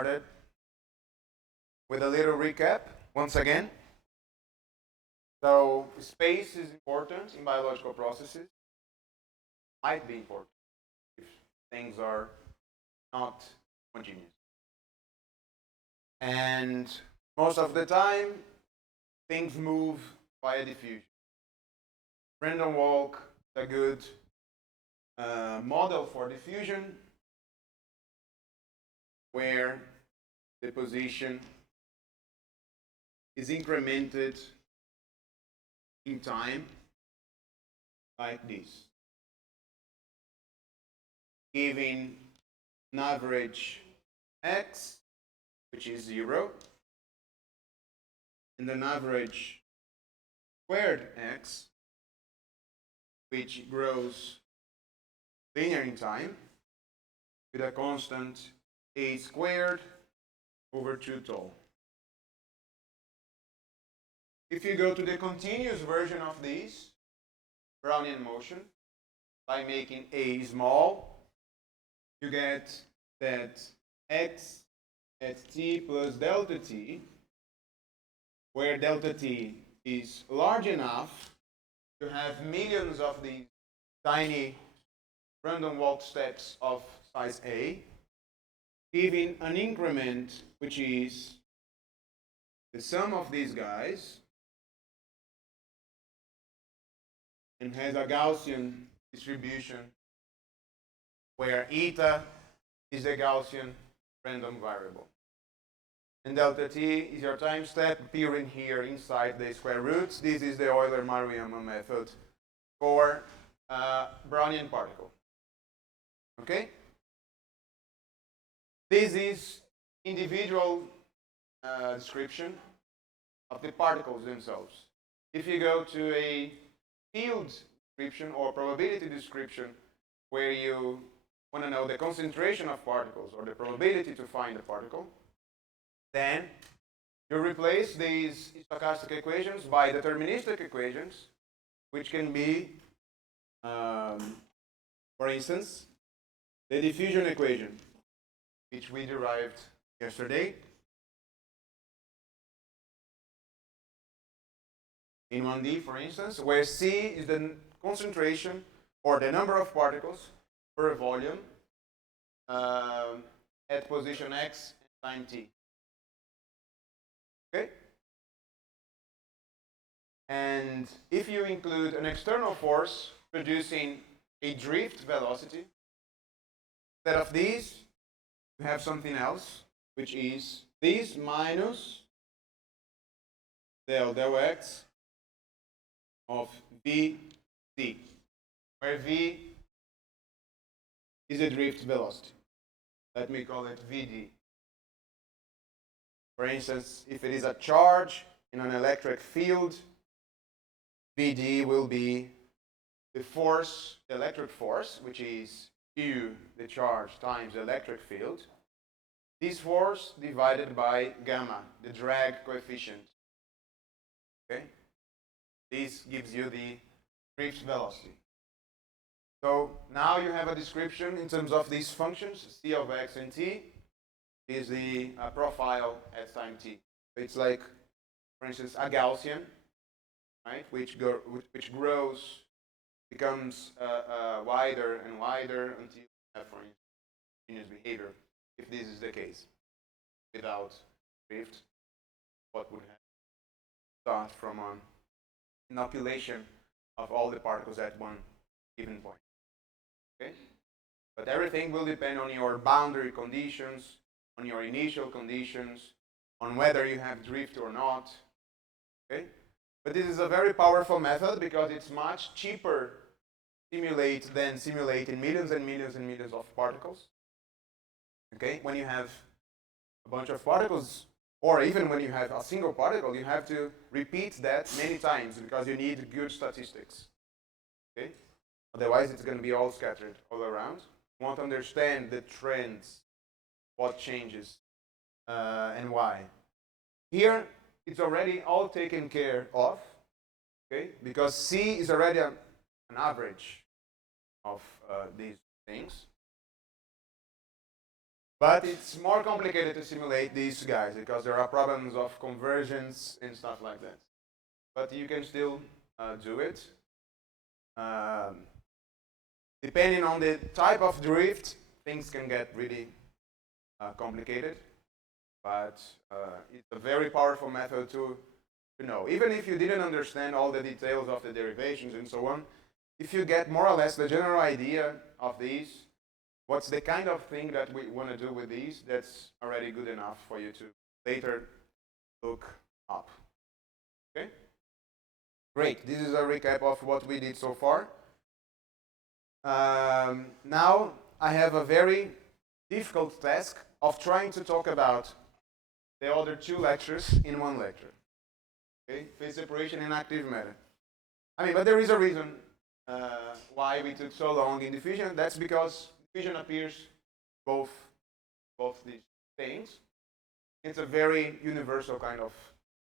started with a little recap once again. So space is important in biological processes. Might be important if things are not homogeneous. And most of the time, things move via diffusion. Random walk is a good model for diffusion, where the position is incremented in time like this, giving an average x, which is 0, and an average squared x, which grows linear in time with a constant a squared over 2 tau. If you go to the continuous version of this Brownian motion by making a small, you get that x at t plus delta t, where delta t is large enough to have millions of these tiny random walk steps of size A, giving an increment which is the sum of these guys and has a Gaussian distribution where eta is a Gaussian random variable. And delta t is your time step appearing here inside the square roots. This is the Euler-Maruyama method for Brownian particle. Okay? This is individual description of the particles themselves. If you go to a field description or probability description where you want to know the concentration of particles or the probability to find a particle, then you replace these stochastic equations by deterministic equations, which can be, for instance, the diffusion equation, which we derived yesterday in 1D, for instance, where C is the concentration or the number of particles per volume at position x and time t. Okay? And if you include an external force producing a drift velocity, instead of these, you have something else, which is this minus del x of vc, where v is a drift velocity. Let me call it vd. For instance, if it is a charge in an electric field, vd will be the force, the electric force, which is Q, the charge, times the electric field. This force divided by gamma, the drag coefficient. Okay? This gives you the drift velocity. So now you have a description in terms of these functions, c of x and t is the profile at time t. So it's like, for instance, a Gaussian, right, which grows, becomes wider and wider until you have, for instance, continuous behavior, if this is the case. Without drift, what would happen? Start from an inoculation of all the particles at one given point. Okay? But everything will depend on your boundary conditions, on your initial conditions, on whether you have drift or not. Okay? But this is a very powerful method because it's much cheaper to simulate than simulating millions and millions and millions of particles. Okay? When you have a bunch of particles, or even when you have a single particle, you have to repeat that many times because you need good statistics. Okay? Otherwise, it's going to be all scattered all around. You want to understand the trends, what changes, and why. Here, it's already all taken care of, okay? Because C is already an average of these things. But it's more complicated to simulate these guys because there are problems of convergence and stuff like that. But you can still do it. Depending on the type of drift, things can get really complicated. But it's a very powerful method to know. Even if you didn't understand all the details of the derivations and so on, if you get more or less the general idea of these, what's the kind of thing that we want to do with these, that's already good enough for you to later look up. Okay? Great. This is a recap of what we did so far. Now I have a very difficult task of trying to talk about the other two lectures in one lecture. Okay? Phase separation and active matter. But there is a reason why we took so long in diffusion. That's because diffusion appears both these things. It's a very universal kind of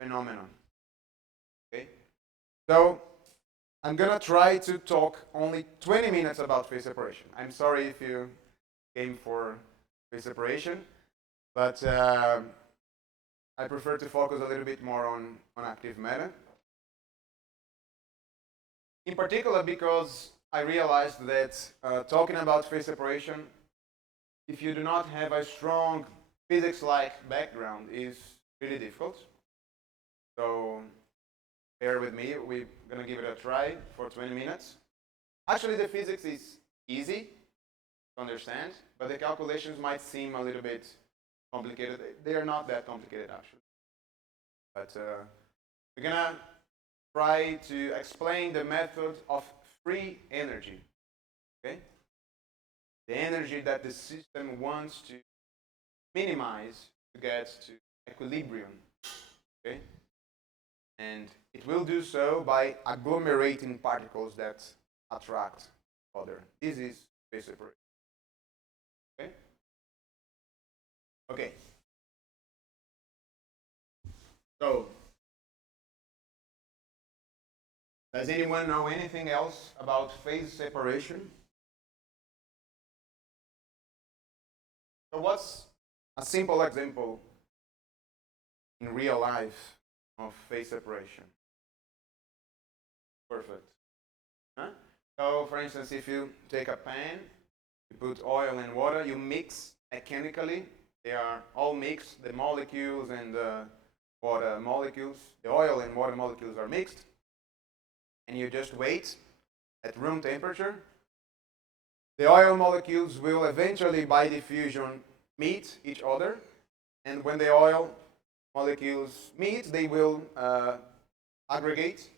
phenomenon. Okay? So I'm gonna try to talk only 20 minutes about phase separation. I'm sorry if you came for phase separation, but I prefer to focus a little bit more on active matter. In particular because I realized that talking about phase separation, if you do not have a strong physics-like background, is really difficult. So bear with me, we're going to give it a try for 20 minutes. Actually, the physics is easy to understand, but the calculations might seem a little bit complicated. They are not that complicated, actually. But we're going to try to explain the method of free energy. Okay? The energy that the system wants to minimize to get to equilibrium. Okay? And it will do so by agglomerating particles that attract other. This is phase separation. Okay? Okay. So, does anyone know anything else about phase separation? So what's a simple example in real life of phase separation? Perfect. Huh? So for instance, if you take a pan, you put oil and water, you mix mechanically. They are all mixed, the molecules and the water molecules. The oil and water molecules are mixed. And you just wait at room temperature. The oil molecules will eventually, by diffusion, meet each other. And when the oil molecules meet, they will aggregate.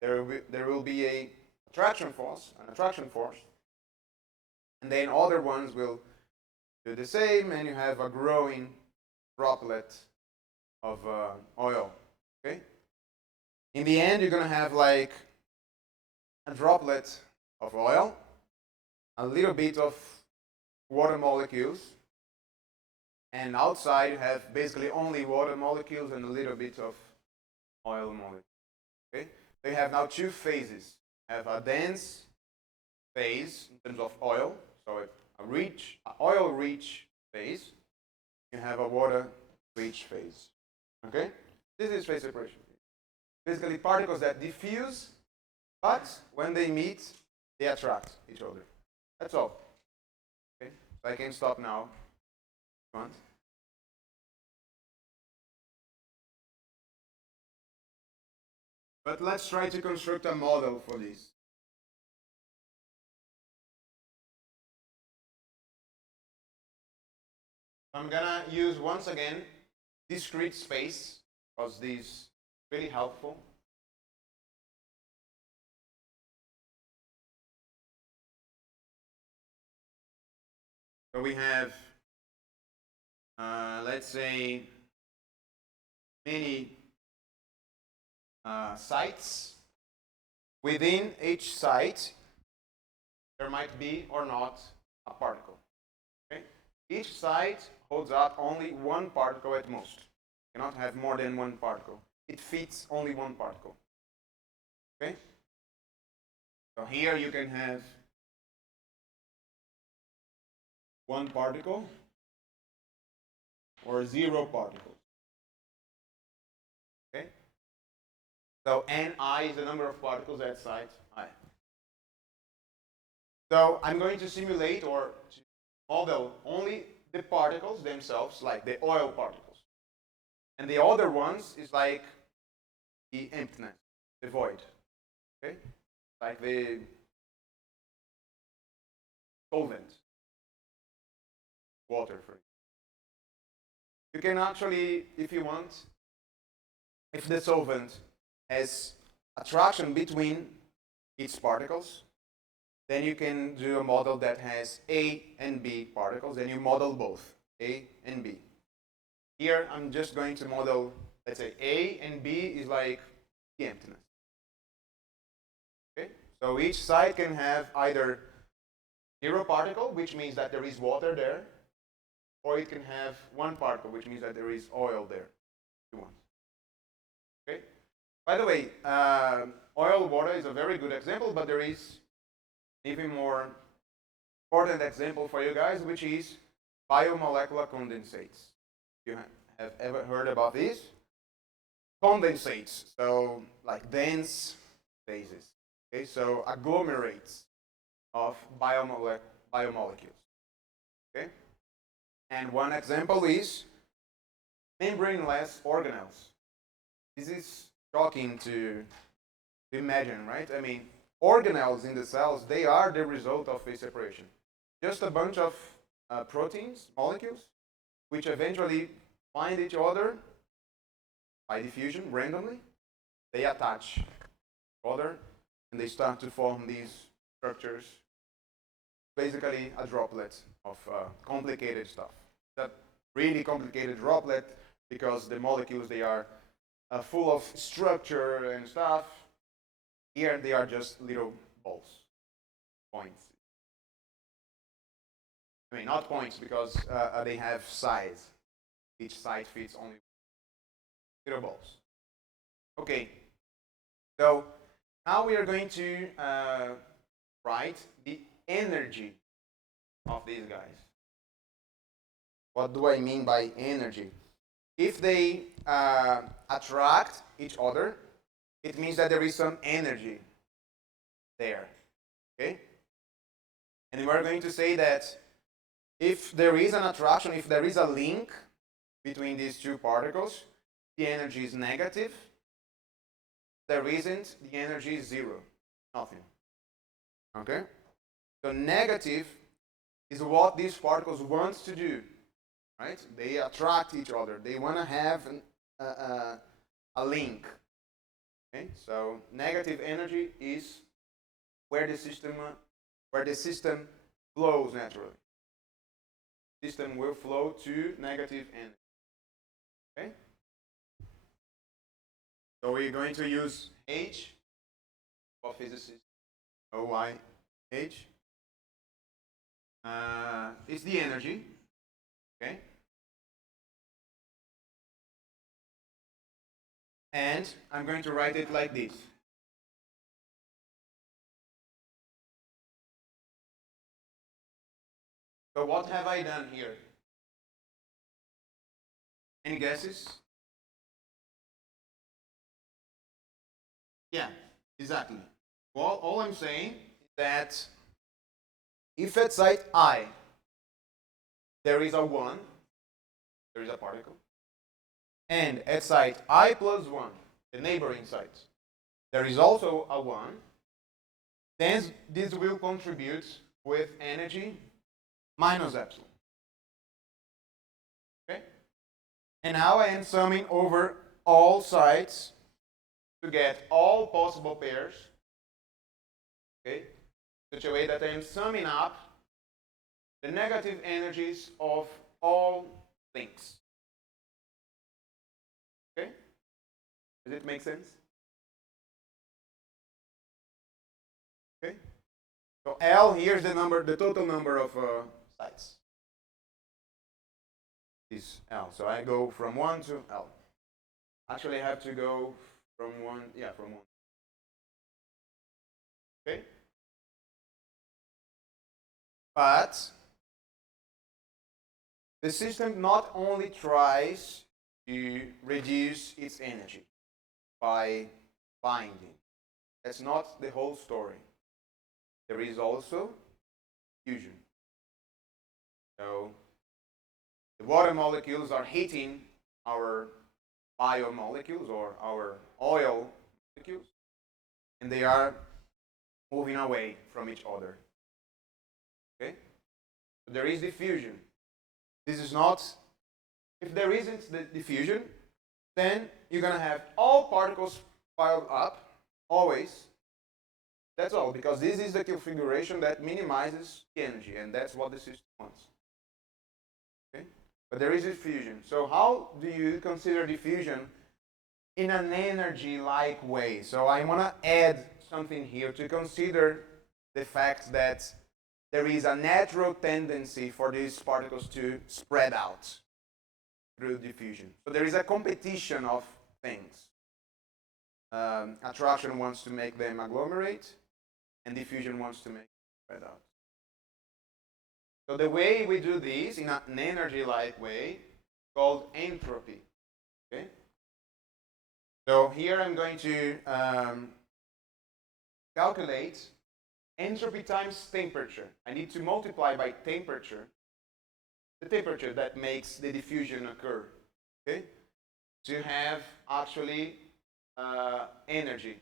There will be an attraction force. And then other ones will do the same, and you have a growing droplet of oil. Okay? In the end, you're going to have like a droplet of oil, a little bit of water molecules, and outside you have basically only water molecules and a little bit of oil molecules. Okay? So you have now two phases. You have a dense phase in terms of oil, so a oil-rich phase. You have a water-rich phase. Okay? This is phase separation. Basically particles that diffuse, but when they meet, they attract each other. That's all. Okay? So I can stop now if you want. But let's try to construct a model for this. I'm gonna use once again discrete space because this is really helpful. So we have, let's say, many sites. Within each site, there might be or not a particle. Okay? Each site holds up only one particle at most. You cannot have more than one particle. It fits only one particle. Okay? So here you can have one particle. or 0 particles. Okay? So Ni is the number of particles at site I. So I'm going to simulate or to model only the particles themselves, like the oil particles. And the other ones is like the emptiness, the void. Okay? Like the solvent, water, for example. You can actually, if you want, if the solvent has attraction between its particles, then you can do a model that has A and B particles, and you model both, A and B. Here, I'm just going to model, let's say, A and B is like the emptiness. Okay? So each side can have either 0 particle, which means that there is water there, or it can have 1 particle, which means that there is oil there, if you want. Okay? By the way, oil water is a very good example, but there is even more important example for you guys, which is biomolecular condensates. You have ever heard about these? Condensates, so like dense phases. Okay, so agglomerates of biomolecules. Okay, and one example is membraneless organelles. This is shocking to imagine, right? I mean, organelles in the cells, they are the result of phase separation. Just a bunch of proteins, molecules, which eventually find each other by diffusion randomly. They attach each other and they start to form these structures, basically a droplet of complicated stuff. That really complicated droplet because the molecules, they are full of structure and stuff. Here they are just little balls, points. I mean, not points because they have size. Each side fits only little balls. Okay, so now we are going to write the energy of these guys. What do I mean by energy? If they attract each other, it means that there is some energy there. Okay? And we're going to say that if there is an attraction, if there is a link between these two particles, the energy is negative. If there isn't, the energy is 0. Nothing. Okay? So negative is what these particles want to do. Right? They attract each other. They want to have a link. Okay? So negative energy is where the system flows naturally. System will flow to negative energy. Okay? So we're going to use H for physicists. OYH. It's the energy. Okay? And I'm going to write it like this. So what have I done here? Any guesses? Yeah, exactly. Well, all I'm saying is that if at site I there is a 1, there is a particle, and at site I plus 1, the neighboring site, there is also a 1, then this will contribute with energy minus epsilon. Okay? And now I am summing over all sides to get all possible pairs. Okay? Such a way that I am summing up the negative energies of all links. Okay? Does it make sense? Okay? So L, here's the number, the total number of sites. Is L. So I go from 1 to L. Actually, I have to go from 1, from 1. Okay? But the system not only tries to reduce its energy by binding. That's not the whole story. There is also fusion. So the water molecules are heating our biomolecules or our oil molecules, and they are moving away from each other. Okay? So there is diffusion. This is not, if there isn't the diffusion, then you're going to have all particles piled up, always. That's all, because this is the configuration that minimizes the energy, and that's what the system wants. Okay? But there is diffusion. So how do you consider diffusion in an energy-like way? So I want to add something here to consider the fact that there is a natural tendency for these particles to spread out through diffusion. So there is a competition of things. Attraction wants to make them agglomerate, and diffusion wants to make them spread out. So the way we do this in an energy-like way called entropy. Okay? So here I'm going to calculate entropy times temperature. I need to multiply by temperature, the temperature that makes the diffusion occur, okay? To have actually energy.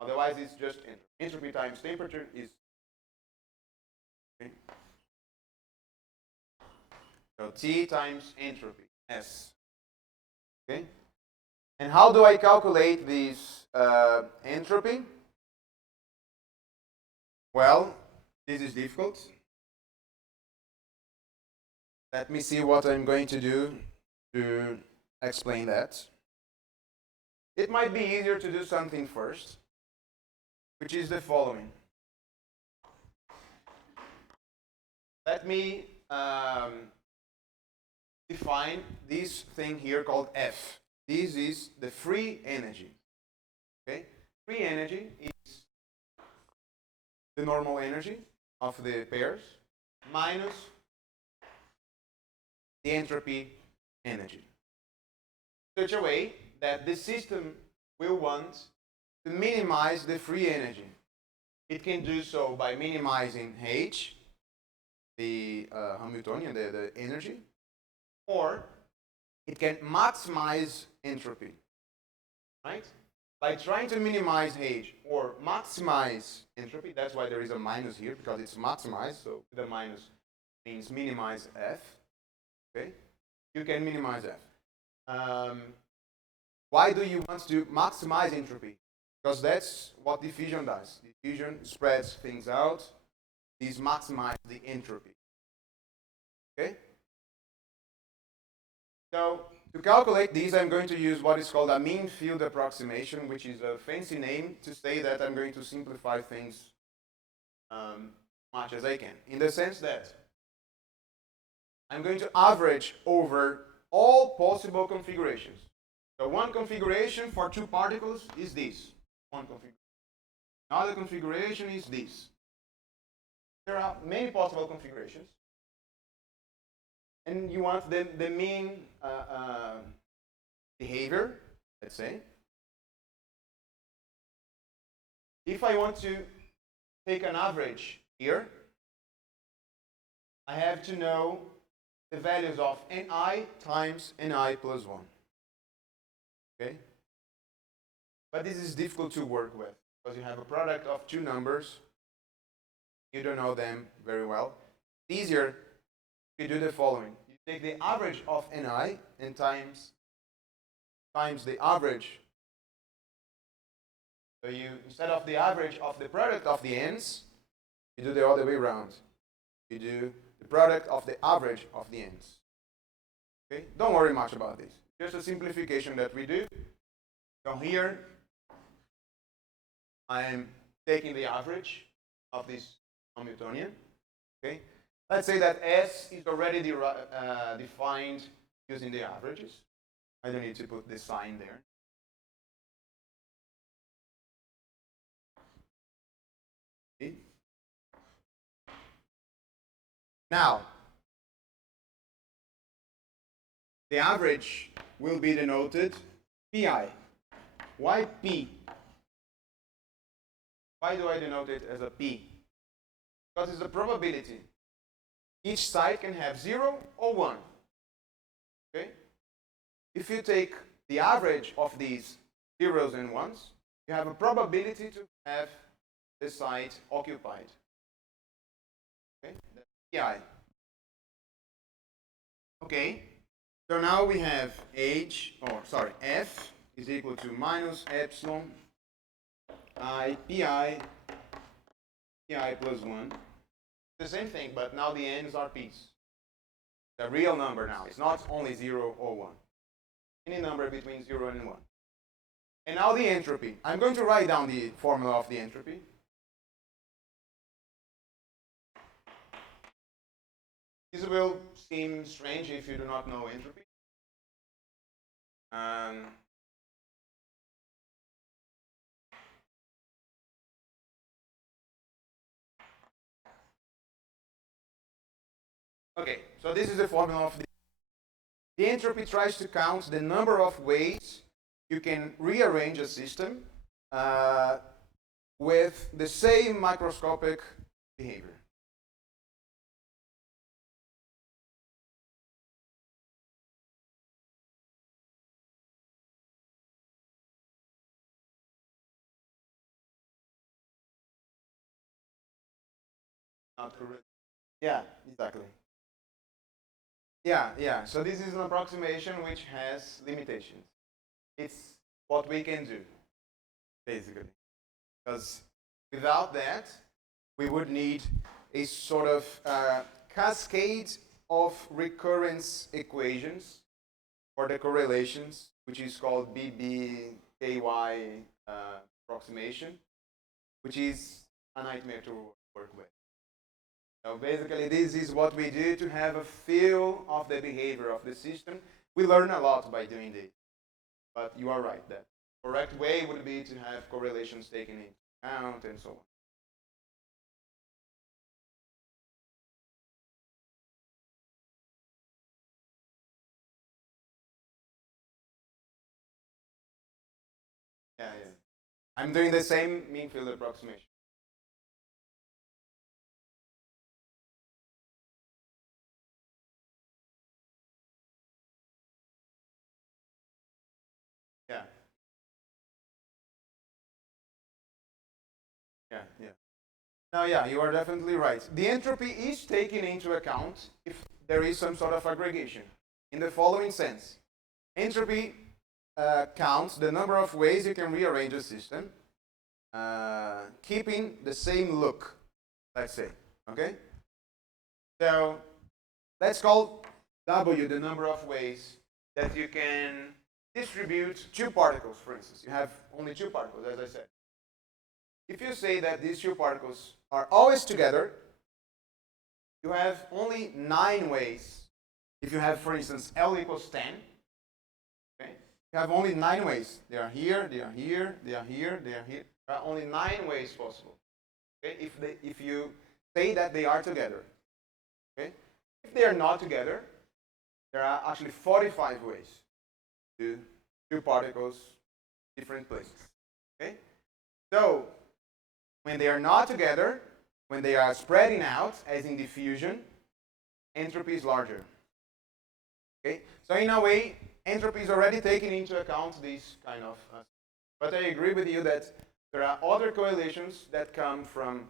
Otherwise, it's just entropy. Entropy times temperature is, okay? So T times entropy, S. Okay? And how do I calculate this entropy? Well, this is difficult. Let me see what I'm going to do to explain that. It might be easier to do something first, which is the following. Let me define this thing here called F. This is the free energy. Okay? Free energy is the normal energy of the pairs minus the entropy energy. Such a way that the system will want to minimize the free energy. It can do so by minimizing H, the Hamiltonian, the energy, or it can maximize entropy, right? By trying to minimize H or maximize entropy, that's why there is a minus here, because it's maximized, so the minus means minimize F, okay? You can minimize F. Why do you want to maximize entropy? Because that's what diffusion does. Diffusion spreads things out. These maximize the entropy, okay? So to calculate these, I'm going to use what is called a mean field approximation, which is a fancy name to say that I'm going to simplify things much as I can, in the sense that I'm going to average over all possible configurations. So one configuration for two particles is this. One configuration. Another configuration is this. There are many possible configurations. And you want the mean behavior, let's say. If I want to take an average here, I have to know the values of Ni times Ni plus 1. Okay? But this is difficult to work with, because you have a product of two numbers. You don't know them very well. It's easier if you do the following. You take the average of Ni and times the average. So you, instead of the average of the product of the n's, you do the other way around. You do the product of the average of the n's. Okay? Don't worry much about this. Just a simplification that we do. So here, I am taking the average of this Hamiltonian. Okay? Let's say that S is already defined using the averages. I don't need to put this sign there. See? Now, the average will be denoted pi. Why p? Why do I denote it as a p? Because it's a probability. Each side can have 0 or 1. Okay? If you take the average of these zeros and ones, you have a probability to have the site occupied. Okay? That's pi. Okay. So now we have f is equal to minus epsilon I pi plus 1. The same thing, but now the n's are p's. The real number now. It's not only 0 or 1. Any number between 0 and 1. And now the entropy. I'm going to write down the formula of the entropy. This will seem strange if you do not know entropy. Okay, so this is the formula of the entropy tries to count the number of ways you can rearrange a system with the same microscopic behavior. Not correct. Yeah, exactly. Yeah. So this is an approximation which has limitations. It's what we can do, basically. Because without that, we would need a sort of cascade of recurrence equations for the correlations, which is called BBKY approximation, which is a nightmare to work with. So basically, this is what we do to have a feel of the behavior of the system. We learn a lot by doing this. But you are right, that the correct way would be to have correlations taken into account and so on. Yeah. I'm doing the same mean field approximation. Yeah. Now, yeah, you are definitely right. The entropy is taken into account if there is some sort of aggregation. In the following sense, entropy counts the number of ways you can rearrange a system, keeping the same look, let's say. Okay? So let's call W the number of ways that you can distribute two particles, for instance. You have only two particles, as I said. If you say that these two particles are always together, you have only 9 ways. If you have, for instance, L equals 10, okay, you have only 9 ways. They are here, they are here, they are here, they are here. There are only 9 ways possible. Okay, if you say that they are together. Okay, if they are not together, there are actually 45 ways to two particles, different places. Okay, so when they are not together, when they are spreading out, as in diffusion, entropy is larger. Okay, so in a way, entropy is already taken into account this kind of. But I agree with you that there are other correlations that come from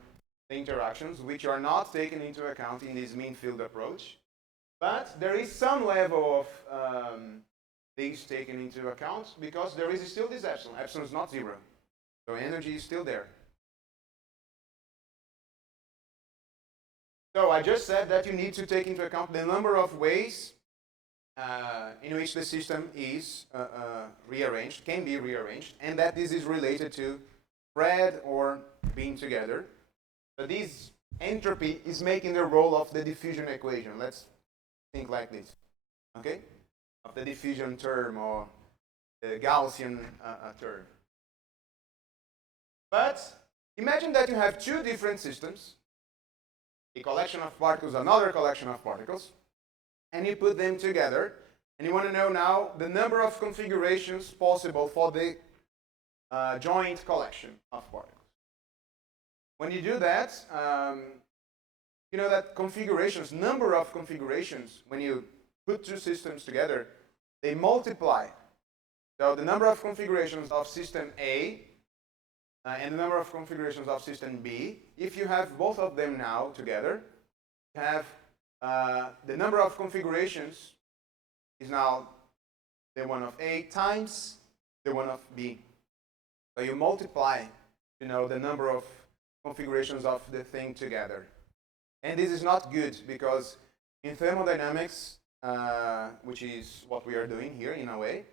the interactions which are not taken into account in this mean field approach. But there is some level of things taken into account because there is still this epsilon. Epsilon is not 0. So energy is still there. So I just said that you need to take into account the number of ways in which the system is rearranged, can be rearranged, and that this is related to spread or being together. So this entropy is making the role of the diffusion equation. Let's think like this, okay? Of the diffusion term or the Gaussian term. But imagine that you have two different systems, a collection of particles, another collection of particles, and you put them together And you want to know now the number of configurations possible for the joint collection of particles. When you do that, you know that configurations, number of configurations, when you put two systems together, they multiply. So the number of configurations of system A and the number of configurations of system B, if you have both of them now together, you have the number of configurations is now the one of A times the one of B. So you multiply, you know, the number of configurations of the thing together. And this is not good because in thermodynamics, which is what we are doing here in a way,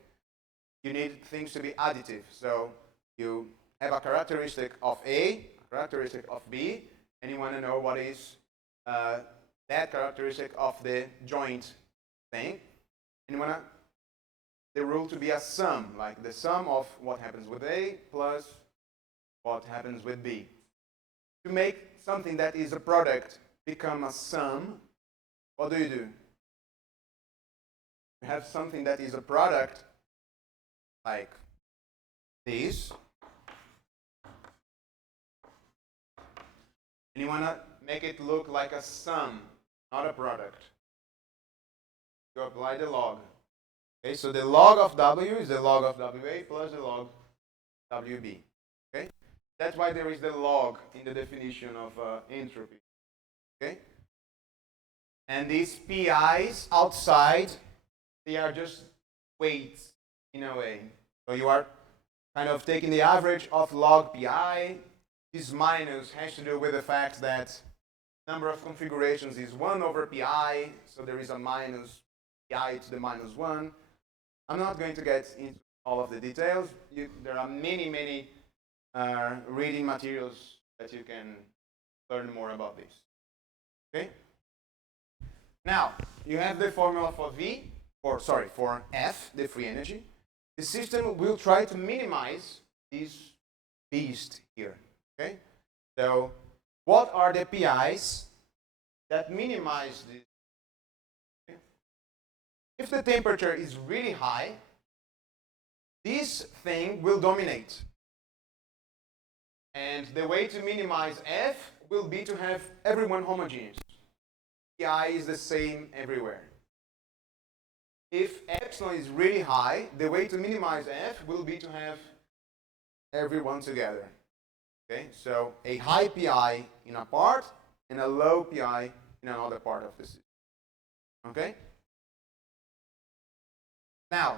you need things to be additive. So you have a characteristic of A, a characteristic of B, and you want to know what is that characteristic of the joint thing. And you want the rule to be a sum, like the sum of what happens with A plus what happens with B. To make something that is a product become a sum, what do? You have something that is a product like this, and you want to make it look like a sum, not a product. You apply the log. Okay, so the log of W is the log of WA plus the log WB. Okay, that's why there is the log in the definition of entropy. Okay, and these PIs outside, they are just weights in a way. So you are kind of taking the average of log PI. This minus has to do with the fact that number of configurations is 1 over PI, so there is a minus PI to the minus 1. I'm not going to get into all of the details. There are many reading materials that you can learn more about this. Okay? Now, you have the formula for for F, the free energy. The system will try to minimize this beast here. Okay? So, what are the PIs that minimize this? Okay? If the temperature is really high, this thing will dominate. And the way to minimize F will be to have everyone homogeneous. PI is the same everywhere. If epsilon is really high, the way to minimize F will be to have everyone together. Okay, so a high PI in a part and a low PI in another part of the system. Okay? Now,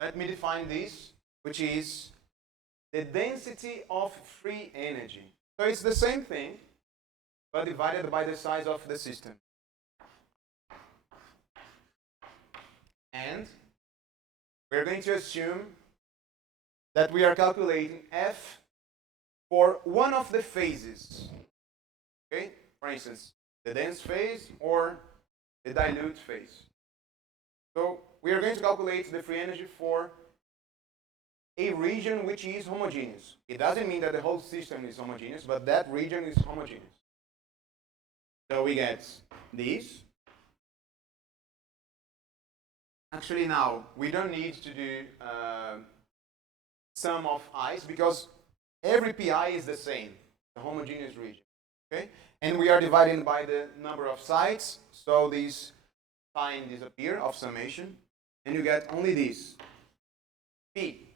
let me define this, which is the density of free energy. So it's the same thing, but divided by the size of the system. And we're going to assume that we are calculating F for one of the phases. Okay? For instance, the dense phase or the dilute phase. So we are going to calculate the free energy for a region which is homogeneous. It doesn't mean that the whole system is homogeneous, but that region is homogeneous. So we get this. Actually now, we don't need to do sum of i's because every PI is the same, the homogeneous region. Okay? And we are dividing by the number of sites, so this sign disappears of summation, and you get only this, P.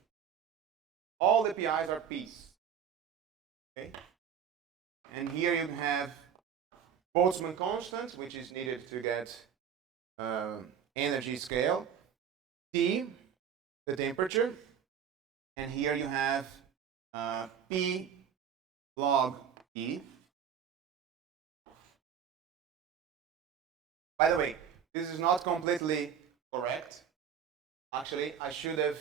All the PIs are P's. Okay? And here you have Boltzmann constant, which is needed to get energy scale, T, the temperature, and here you have P log E. By the way, this is not completely correct. Actually, I should have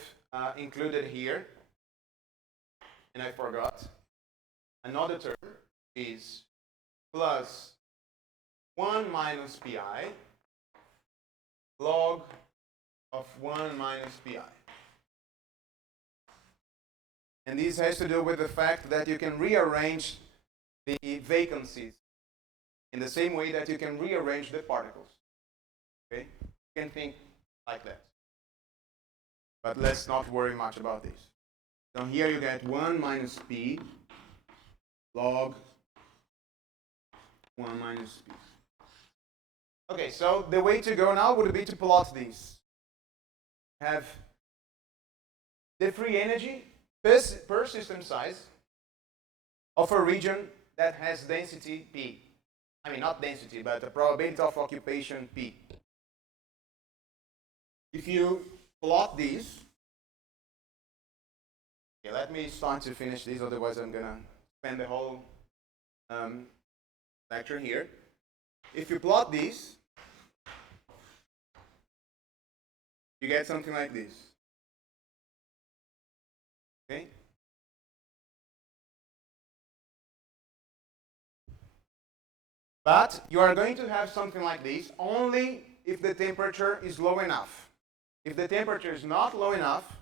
included here, and I forgot. Another term is plus 1 minus pi log of 1 minus pi. And this has to do with the fact that you can rearrange the vacancies in the same way that you can rearrange the particles. Okay? You can think like that. But let's not worry much about this. So here you get 1 minus P log 1 minus P. Okay, so the way to go now would be to plot these. Have the free energy per system size of a region that has density P. I mean, not density, but the probability of occupation P. If you plot these, okay, let me start to finish these, otherwise I'm going to spend the whole lecture here. If you plot these, you get something like this. Okay? But you are going to have something like this only if the temperature is low enough. If the temperature is not low enough,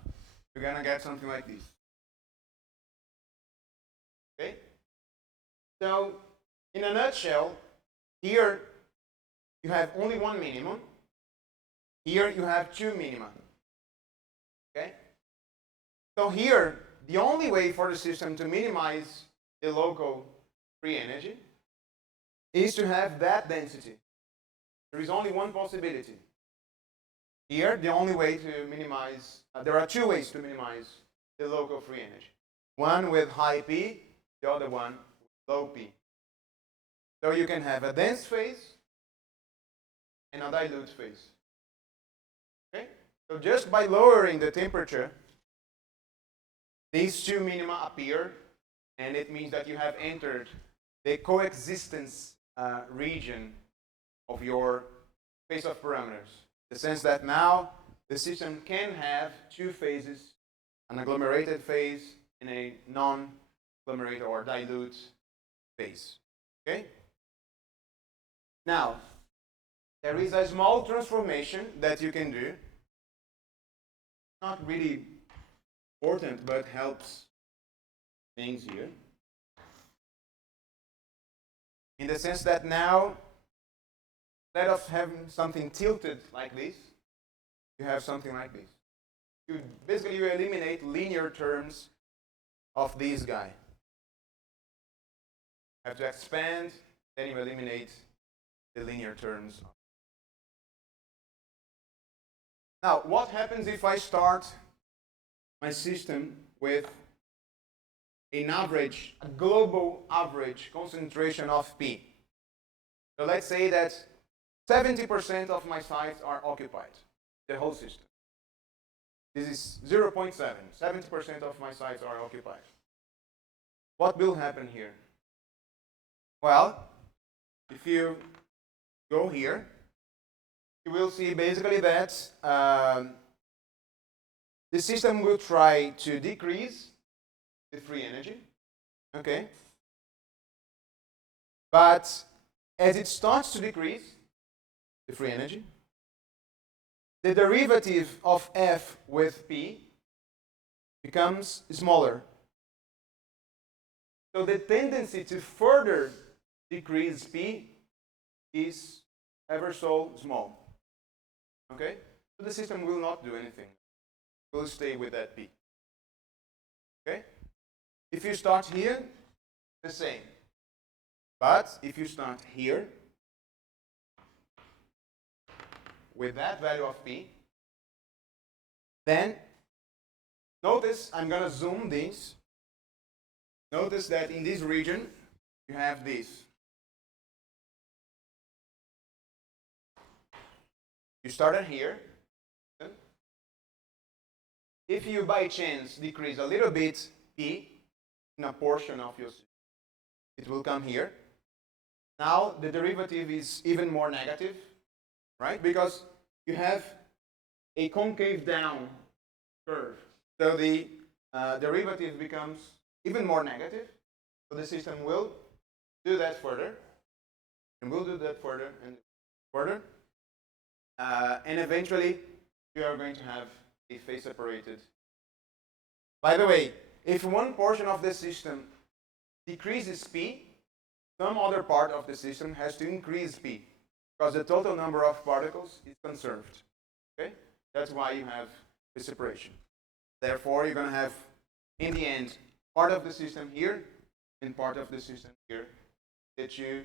you're going to get something like this. Okay? So, in a nutshell, here you have only one minimum. Here you have two minima. Okay? So here, the only way for the system to minimize the local free energy is to have that density. There is only one possibility. Here, the only way to minimize, there are two ways to minimize the local free energy. One with high P, the other one with low P. So you can have a dense phase and a dilute phase. Okay? So just by lowering the temperature, these two minima appear, and it means that you have entered the coexistence region of your space of parameters. In the sense that now the system can have two phases, an agglomerated phase and a non-agglomerated or dilute phase. Okay? Now, there is a small transformation that you can do. Not really important, but helps things here. In the sense that now, instead of having something tilted like this, you have something like this. You eliminate linear terms of this guy. You have to expand, then you eliminate the linear terms. Now, what happens if I start my system with an average, a global average concentration of P? So let's say that 70% of my sites are occupied, the whole system. This is 0.7. 70% of my sites are occupied. What will happen here? Well, if you go here, you will see basically that the system will try to decrease the free energy, okay? But as it starts to decrease the free energy, the derivative of F with P becomes smaller. So the tendency to further decrease P is ever so small. Okay? So the system will not do anything. It will stay with that P. Okay? If you start here, the same. But if you start here, with that value of P, then notice I'm going to zoom this. Notice that in this region, you have this. You started here. If you by chance decrease a little bit P in a portion of your system, it will come here. Now the derivative is even more negative, right? Because you have a concave down curve. So the derivative becomes even more negative. So the system will do that further, and will do that further and further. And eventually, you are going to have a phase separated. By the way, if one portion of the system decreases P, some other part of the system has to increase P. because the total number of particles is conserved. Okay? That's why you have the separation. Therefore, you're going to have, in the end, part of the system here and part of the system here that you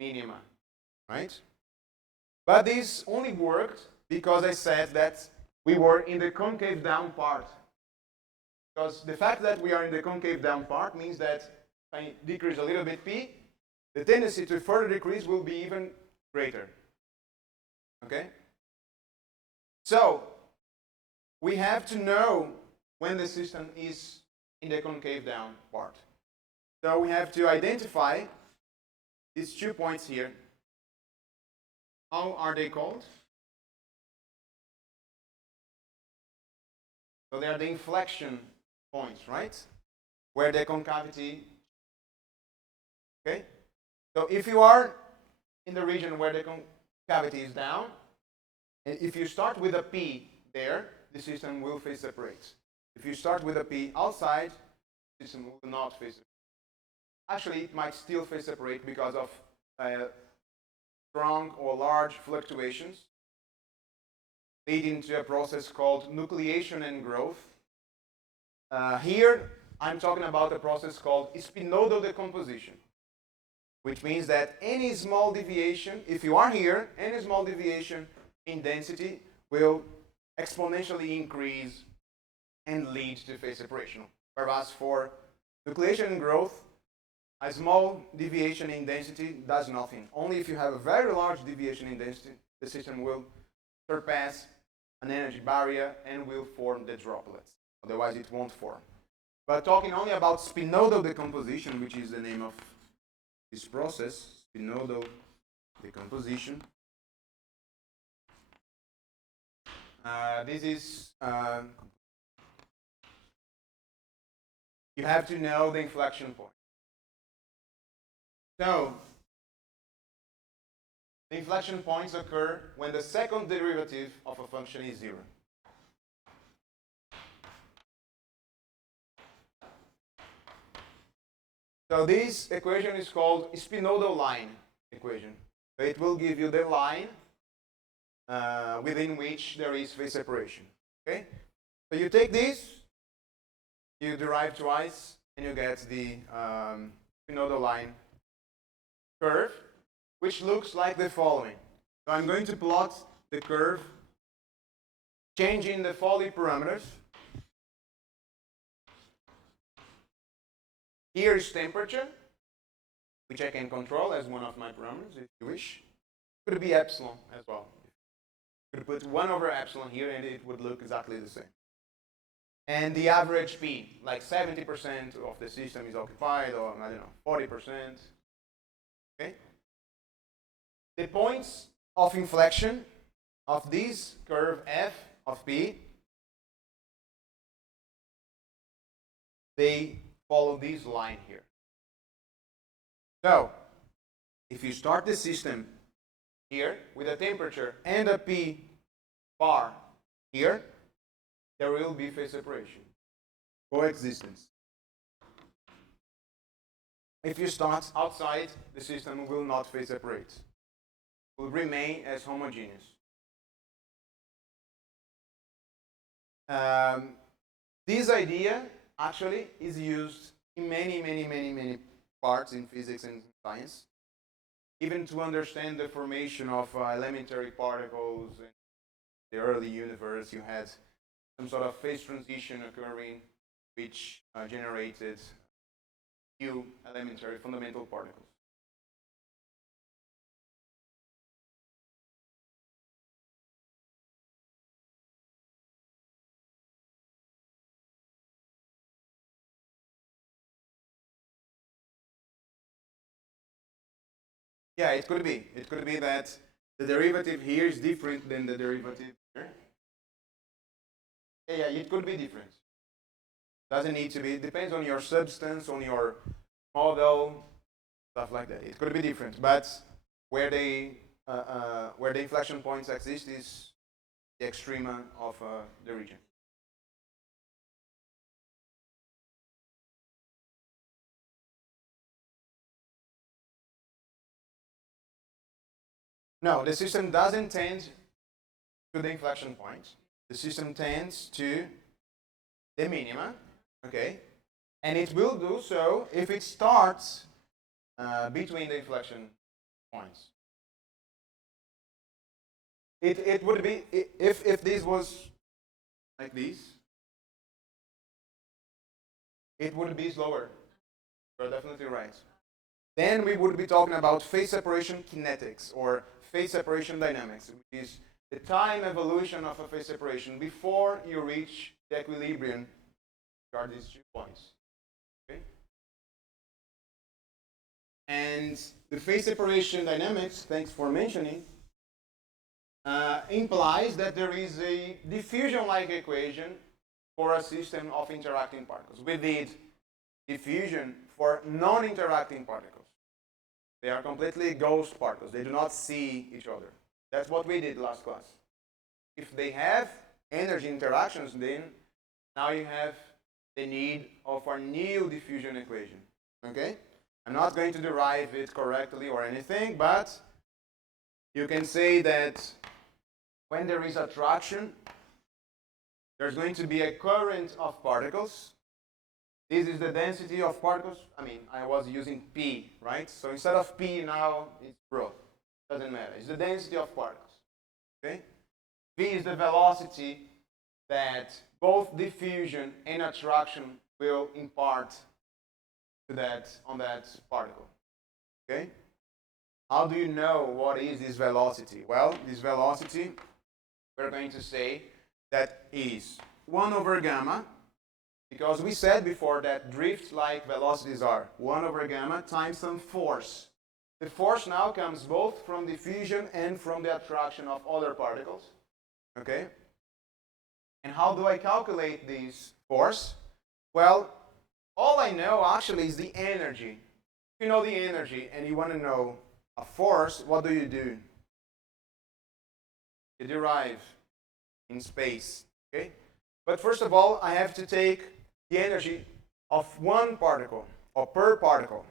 minima, right? But this only worked because I said that we were in the concave down part. Because the fact that we are in the concave down part means that if I decrease a little bit P, the tendency to further decrease will be even greater. Okay? So, we have to know when the system is in the concave down part. So we have to identify these 2 points here. How are they called? So they are the inflection points, right? Where the concavity, okay? So if you are in the region where the concavity is down, and if you start with a P there, the system will phase separate. If you start with a P outside, the system will not phase separate. Actually, it might still phase separate because of strong or large fluctuations leading to a process called nucleation and growth. Here, I'm talking about a process called spinodal decomposition, which means that any small deviation, if you are here, any small deviation in density will exponentially increase and lead to phase separation. Whereas for nucleation and growth, a small deviation in density does nothing. Only if you have a very large deviation in density, the system will surpass an energy barrier and will form the droplets. Otherwise, it won't form. But talking only about spinodal decomposition, which is the name of this process, spinodal decomposition. This is, you have to know the inflection point. So, the inflection points occur when the second derivative of a function is 0. So this equation is called spinodal line equation. So it will give you the line within which there is phase separation. Okay? So you take this, you derive twice, and you get the spinodal line curve, which looks like the following. So I'm going to plot the curve changing the Foley parameters. Here is temperature, which I can control as one of my parameters if you wish. It could be epsilon as well. You could put 1 over epsilon here and it would look exactly the same. And the average P, like 70% of the system is occupied, or I don't know, 40%. Okay? The points of inflection of this curve f of P, they follow this line here. So, if you start the system here with a temperature and a P bar here, there will be phase separation, coexistence. If you start outside, the system will not phase separate. It will remain as homogeneous. This idea actually is used in many parts in physics and science, even to understand the formation of elementary particles. In the early universe, you had some sort of phase transition occurring, which generated new elementary fundamental particles. Yeah, it could be. It could be that the derivative here is different than the derivative here. Yeah, it could be different. Doesn't need to be. It depends on your substance, on your model, stuff like that. It could be different, but where the inflection points exist is the extrema of the region. No, the system doesn't tend to the inflection point. The system tends to the minima, okay? And it will do so if it starts between the inflection points. It would be, if this was like this, it would be slower. You're definitely right. Then we would be talking about phase separation kinetics or phase separation dynamics, which is the time evolution of a phase separation before you reach the equilibrium at these 2 points. Okay? And the phase separation dynamics, thanks for mentioning, implies that there is a diffusion-like equation for a system of interacting particles. We did diffusion for non-interacting particles. They are completely ghost particles. They do not see each other. That's what we did last class. If they have energy interactions, then now you have the need of our new diffusion equation. Okay? I'm not going to derive it correctly or anything, but you can say that when there is attraction, there's going to be a current of particles. This is the density of particles. I mean, I was using P, right? So instead of P now, it's rho. Doesn't matter. It's the density of particles. Okay? V is the velocity that both diffusion and attraction will impart to that on that particle. Okay? How do you know what is this velocity? Well, this velocity, we're going to say that is 1 over gamma, because we said before that drift-like velocities are 1 over gamma times some force. The force now comes both from diffusion and from the attraction of other particles. Okay? And how do I calculate this force? Well, all I know actually is the energy. If you know the energy and you want to know a force, what do? You derive in space. Okay? But first of all, I have to take the energy of one particle, or per particle.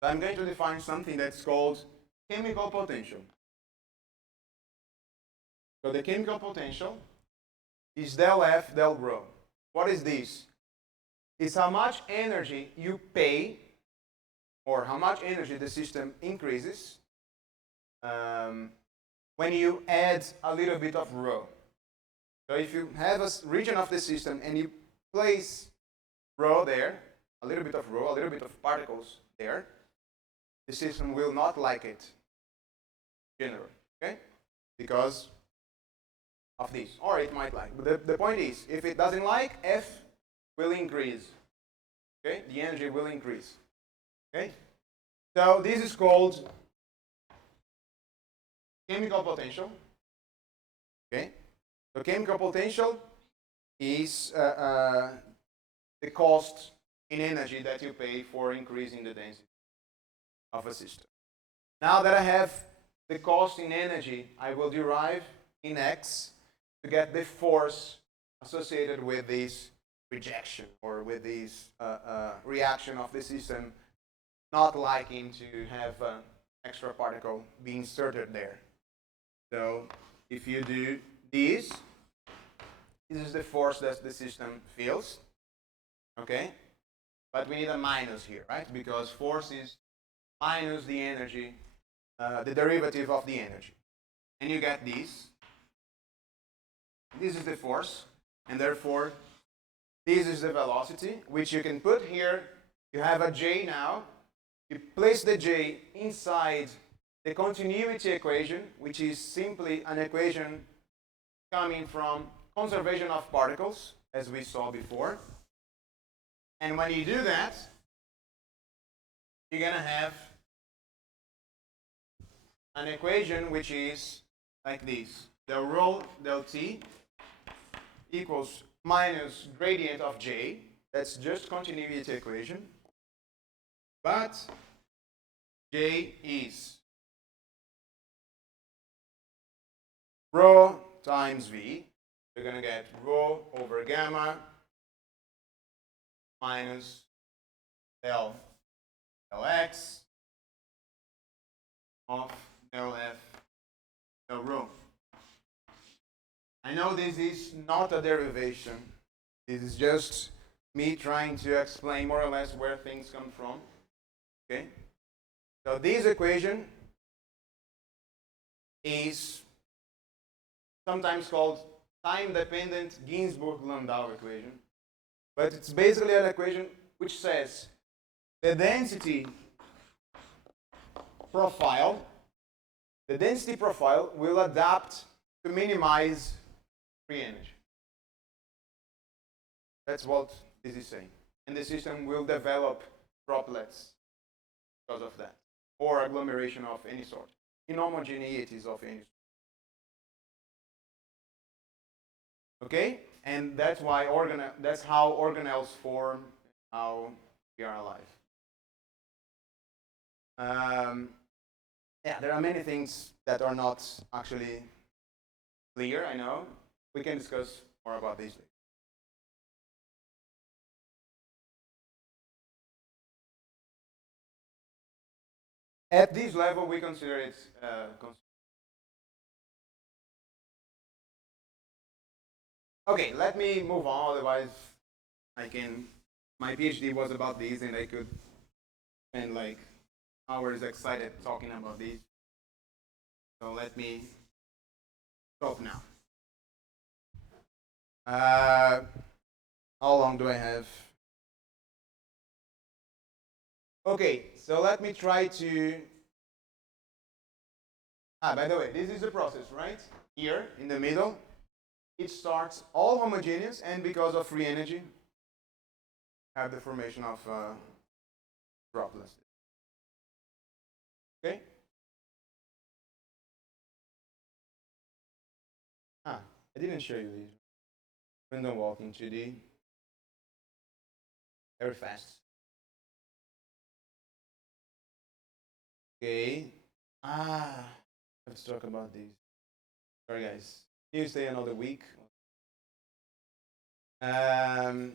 So I'm going to define something that's called chemical potential. So the chemical potential is del F del rho. What is this? It's how much energy you pay, or how much energy the system increases when you add a little bit of rho. So if you have a region of the system and you place rho there, a little bit of rho, a little bit of particles there, the system will not like it generally, okay? Because of this, or it might like. But the point is, if it doesn't like, F will increase, okay? The energy will increase, okay? So this is called chemical potential, okay? So chemical potential is the cost in energy that you pay for increasing the density of a system. Now that I have the cost in energy, I will derive in X to get the force associated with this rejection or with this reaction of the system not liking to have an extra particle be inserted there. So if you do this is the force that the system feels, okay? But we need a minus here, right? Because force is minus the energy, the derivative of the energy. And you get this. This is the force, and therefore this is the velocity, which you can put here. You have a J now. You place the J inside the continuity equation, which is simply an equation coming from conservation of particles, as we saw before. And when you do that, you're going to have an equation which is like this. Del rho del T equals minus gradient of J. That's just continuity equation. But J is rho times V. We're going to get rho over gamma minus del X of del F So rho. I know this is not a derivation. This is just me trying to explain more or less where things come from. Okay? So this equation is sometimes called time-dependent Ginzburg-Landau equation. But it's basically an equation which says the density profile will adapt to minimize free energy. That's what this is saying. And the system will develop droplets because of that, or agglomeration of any sort, inhomogeneities of any sort. Okay? And that's why that's how organelles form, how we are alive. Yeah, there are many things that are not actually clear, I know. We can discuss more about these later. At this level, we consider it okay, let me move on, otherwise my PhD was about this and I could spend like hours excited talking about this. So let me stop now. How long do I have? Okay, so let me try to... by the way, this is the process, right? Here, in the middle, it starts all homogeneous, and because of free energy, have the formation of droplets. Okay? I didn't show you these. Random walking 2D. Very fast. Okay. Let's talk about these. Sorry, guys. Can you stay another week? Okay,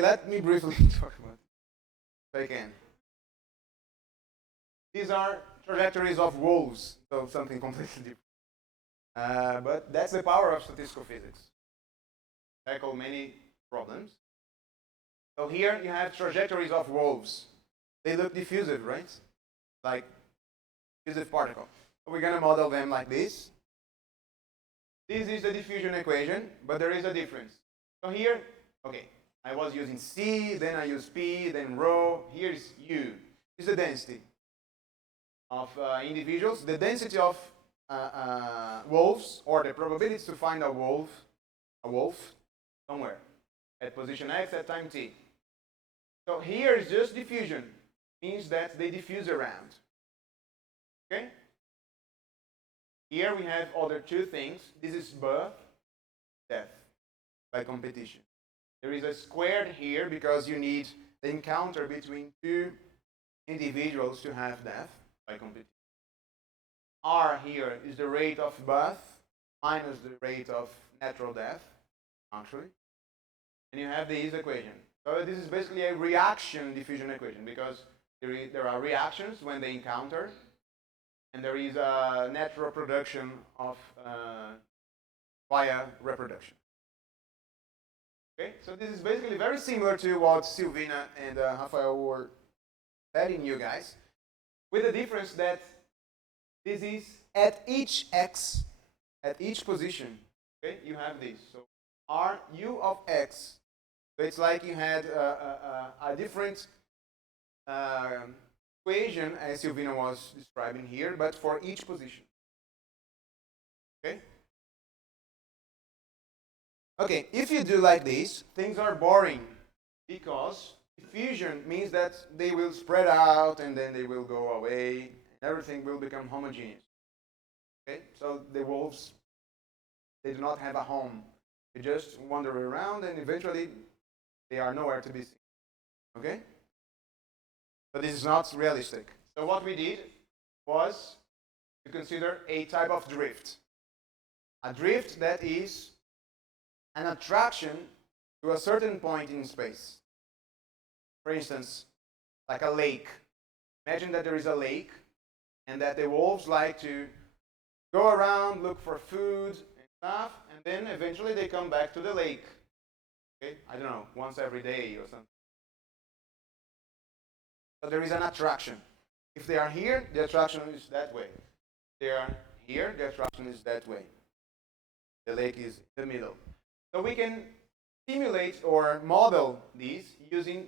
let me briefly talk about it, if I can. These are trajectories of wolves, so something completely different. But that's the power of statistical physics. Tackle many problems. So here you have trajectories of wolves. They look diffusive, right? Like diffusive particle. So we're going to model them like this. This is the diffusion equation, but there is a difference. So here, okay, I was using C, then I use P, then rho. Here's U. This is the density of individuals. The density of wolves, or the probability to find a wolf somewhere at position X at time T. So here is just diffusion. Means that they diffuse around. Okay? Here we have other two things. This is birth, death, by competition. There is a squared here because you need the encounter between two individuals to have death by competition. R here is the rate of birth minus the rate of natural death, actually. And you have this equation. So this is basically a reaction diffusion equation because there are reactions when they encounter, and there is a natural production of via reproduction. Okay, so this is basically very similar to what Silvina and Rafael were telling you guys, with the difference that this is at each x, at each position. Okay, you have this. So R U of x. So it's like you had a different equation as Silvina was describing here, but for each position. Okay? Okay, if you do like this, things are boring because diffusion means that they will spread out and then they will go away and everything will become homogeneous. Okay? So the wolves, they do not have a home. They just wander around and eventually they are nowhere to be seen. Okay? But this is not realistic. So what we did was to consider a type of drift. A drift that is an attraction to a certain point in space. For instance, like a lake. Imagine that there is a lake and that the wolves like to go around, look for food and stuff, and then eventually they come back to the lake. Okay? I don't know, once every day or something. So there is an attraction. If they are here, the attraction is that way. If they are here, the attraction is that way. The lake is in the middle. So we can simulate or model these using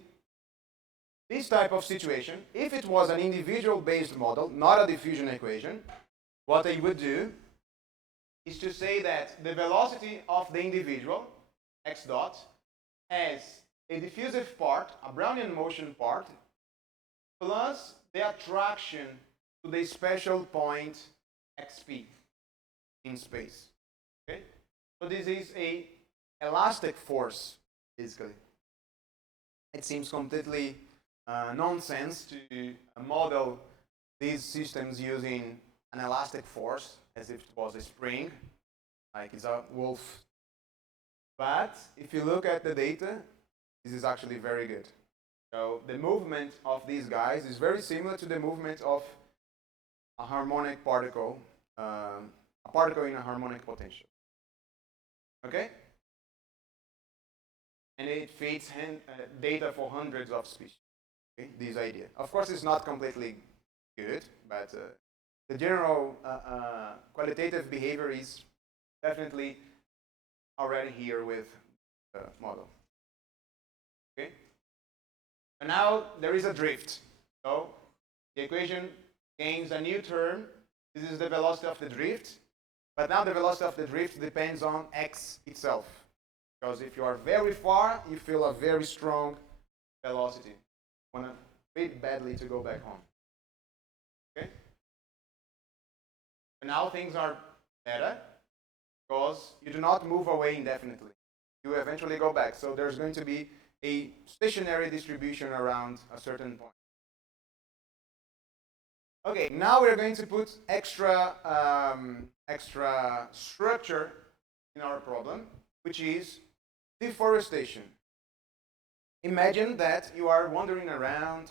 this type of situation. If it was an individual-based model, not a diffusion equation, what I would do is to say that the velocity of the individual, x dot, has a diffusive part, a Brownian motion part, plus the attraction to the special point xp in space. Okay? So this is a elastic force, basically. It seems completely nonsense to model these systems using an elastic force as if it was a spring, like it's a wolf. But if you look at the data, this is actually very good. So the movement of these guys is very similar to the movement of a harmonic particle, a particle in a harmonic potential. Okay? And it feeds data for hundreds of species. Okay? This idea. Of course, it's not completely good, but the general qualitative behavior is definitely already here with the model. Okay? And now there is a drift. So the equation gains a new term. This is the velocity of the drift. But now the velocity of the drift depends on x itself. Because if you are very far, you feel a very strong velocity. You want really badly to go back home. Okay? And now things are better because you do not move away indefinitely. You eventually go back. So there's going to be a stationary distribution around a certain point. Okay, now we're going to put extra structure in our problem, which is deforestation. Imagine that you are wandering around,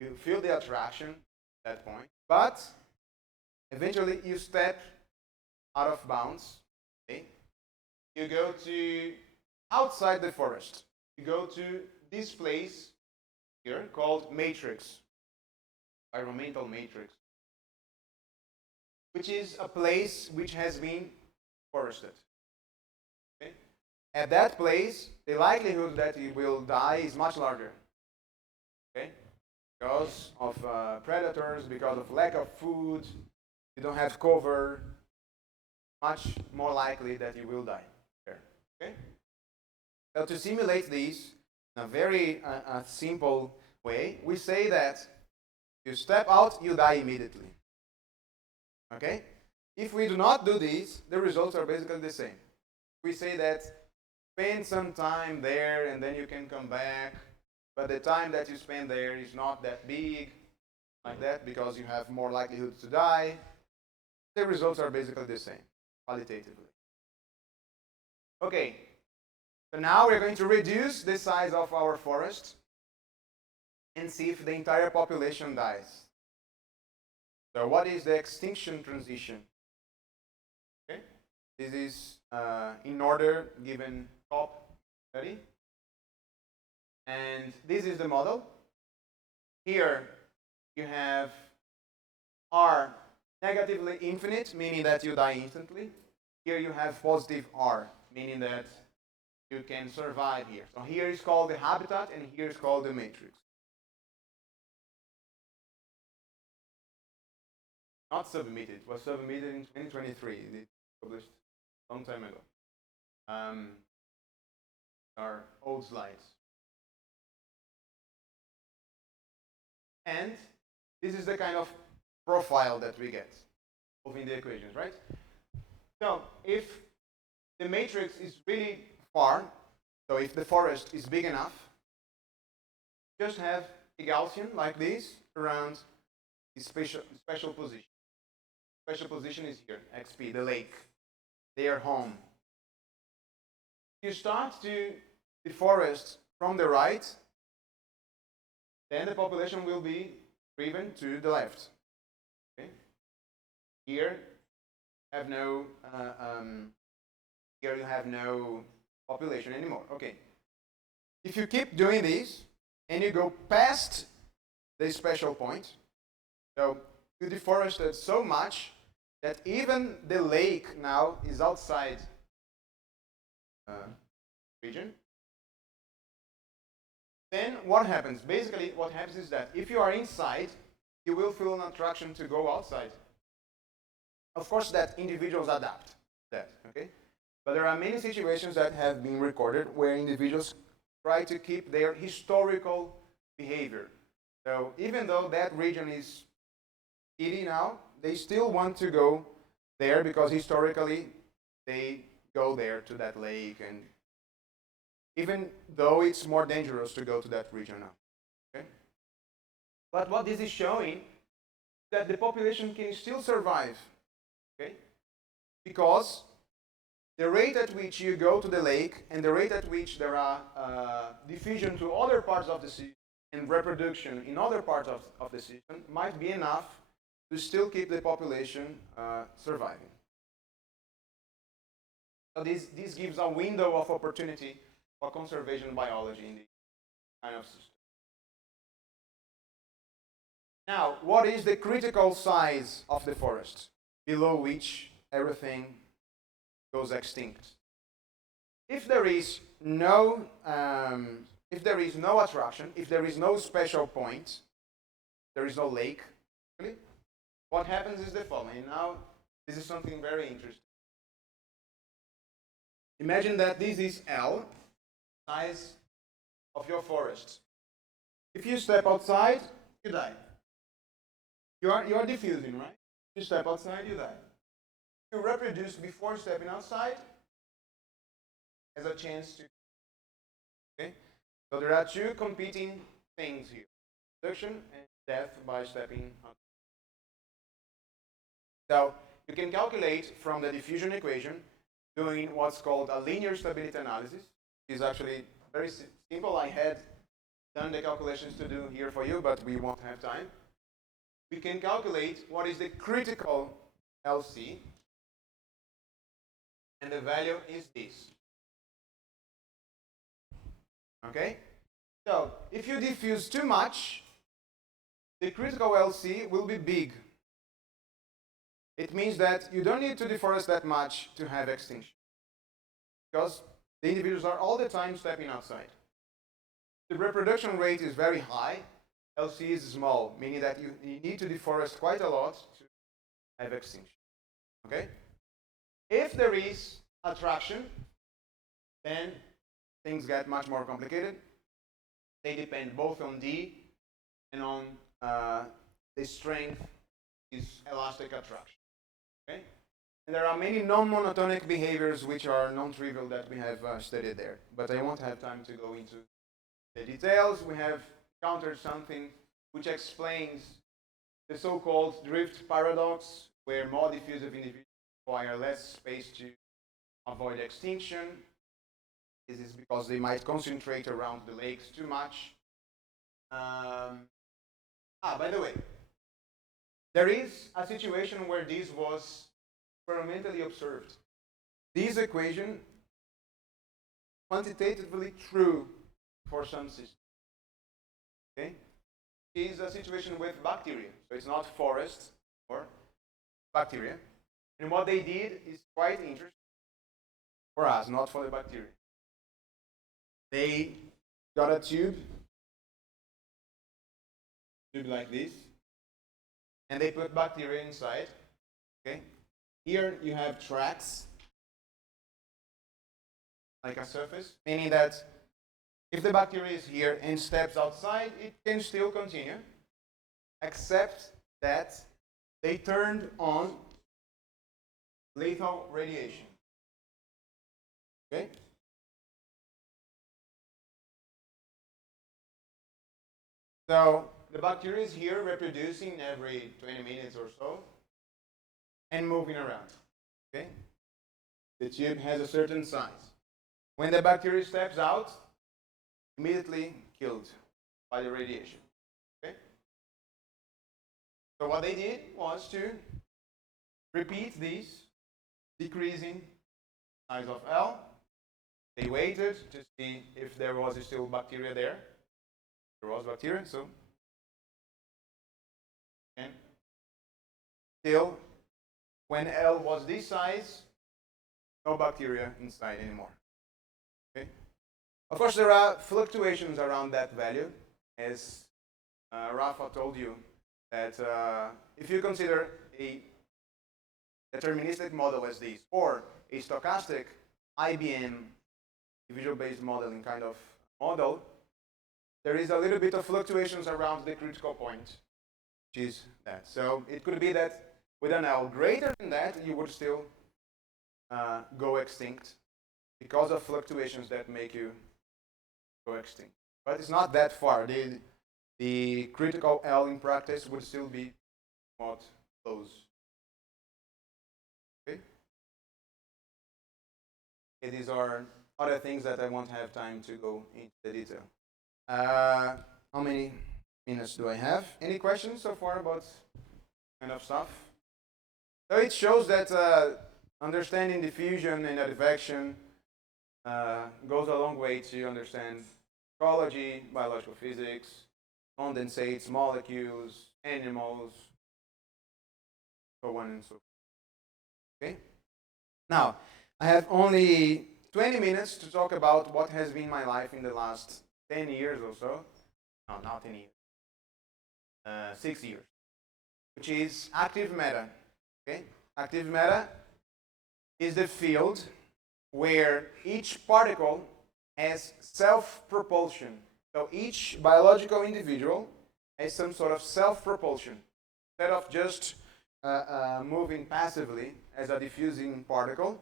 you feel the attraction at that point, but eventually you step out of bounds. Okay? You go to outside the forest. You go to this place here called matrix, environmental matrix, which is a place which has been forested. Okay? At that place, the likelihood that you will die is much larger. Okay? Because of predators, because of lack of food, you don't have cover, much more likely that you will die there. Okay? So to simulate this in a very simple way, we say that you step out, you die immediately. Okay? If we do not do this, the results are basically the same. We say that spend some time there and then you can come back, but the time that you spend there is not that big, like that, because you have more likelihood to die. The results are basically the same, qualitatively. Okay, so now we're going to reduce the size of our forest and see if the entire population dies. So what is the extinction transition? Okay, this is in order given top study. And this is the model. Here you have R negatively infinite, meaning that you die instantly. Here you have positive R, meaning that you can survive here. So here is called the habitat and here is called the matrix. Not submitted. It was submitted in 2023. It published a long time ago. Our old slides. And this is the kind of profile that we get moving the equations, right? So if the matrix is really far, so if the forest is big enough, just have a Gaussian like this around the special position. Special position is here, XP, the lake, their home. You start to deforest from the right, then the population will be driven to the left. here have no here you have no population anymore. Okay. If you keep doing this and you go past the special point, so you deforested so much that even the lake now is outside region. Then what happens? Basically, what happens is that if you are inside, you will feel an attraction to go outside. Of course, that individuals adapt that, okay? But there are many situations that have been recorded where individuals try to keep their historical behavior. So even though that region is city now, they still want to go there because historically they go there to that lake, and even though it's more dangerous to go to that region now. Okay? But what this is showing is that the population can still survive. Okay? Because the rate at which you go to the lake and the rate at which there are diffusion to other parts of the system and reproduction in other parts of the system might be enough to still keep the population surviving. So this gives a window of opportunity for conservation biology in this kind of system. Now, what is the critical size of the forest below which everything goes extinct? If there is no attraction, if there is no special point, there is no lake, really, what happens is the following. Now, this is something very interesting. Imagine that this is L, size of your forest. If you step outside, you die. You are diffusing, right? You step outside, you die. If you reproduce before stepping outside, has a chance to. Okay? So there are two competing things here: reproduction and death by stepping outside. So you can calculate from the diffusion equation doing what's called a linear stability analysis. It's actually very simple. I had done the calculations to do here for you, but we won't have time. We can calculate what is the critical LC, and the value is this. Okay? So if you diffuse too much, the critical LC will be big. It means that you don't need to deforest that much to have extinction, because the individuals are all the time stepping outside. The reproduction rate is very high. LC is small, meaning that you need to deforest quite a lot to have extinction. Okay? If there is attraction, then things get much more complicated. They depend both on D and on the strength is elastic attraction. Okay? And there are many non-monotonic behaviors which are non-trivial that we have studied there, but I won't have time to go into the details. We have encountered something which explains the so-called drift paradox, where more diffusive individuals require less space to avoid extinction. This is because they might concentrate around the lakes too much. By the way, there is a situation where this was experimentally observed. This equation quantitatively true for some systems. Okay? It is a situation with bacteria, so it's not forest or bacteria. And what they did is quite interesting for us, not for the bacteria. They got a tube like this, and they put bacteria inside. Okay? Here you have tracks, like a surface, meaning that if the bacteria is here and steps outside, it can still continue, except that they turned on lethal radiation. Okay? So the bacteria is here reproducing every 20 minutes or so and moving around. Okay? The tube has a certain size. When the bacteria steps out, immediately killed by the radiation. Okay? So what they did was to repeat these, decreasing size of L. They waited to see if there was still bacteria there. There was bacteria, so and still, when L was this size, no bacteria inside anymore. Okay. Of course, there are fluctuations around that value, as Rafa told you that if you consider a deterministic model as this, or a stochastic IBM division-based modeling kind of model, there is a little bit of fluctuations around the critical point, which is that. So it could be that with an L greater than that, you would still go extinct because of fluctuations that make you go extinct. But it's not that far. The critical L in practice would still be somewhat close. Okay? These are other things that I won't have time to go into the detail. How many minutes do I have? Any questions so far about kind of stuff? So it shows that understanding diffusion and advection goes a long way to understand ecology, biological physics, condensates, molecules, animals, so on and so forth. Okay? Now, I have only 20 minutes to talk about what has been my life in the last 10 years or so. No, not 10 years. 6 years. Which is active matter. Okay? Active matter is the field where each particle has self-propulsion. So each biological individual has some sort of self-propulsion. Instead of just moving passively as a diffusing particle,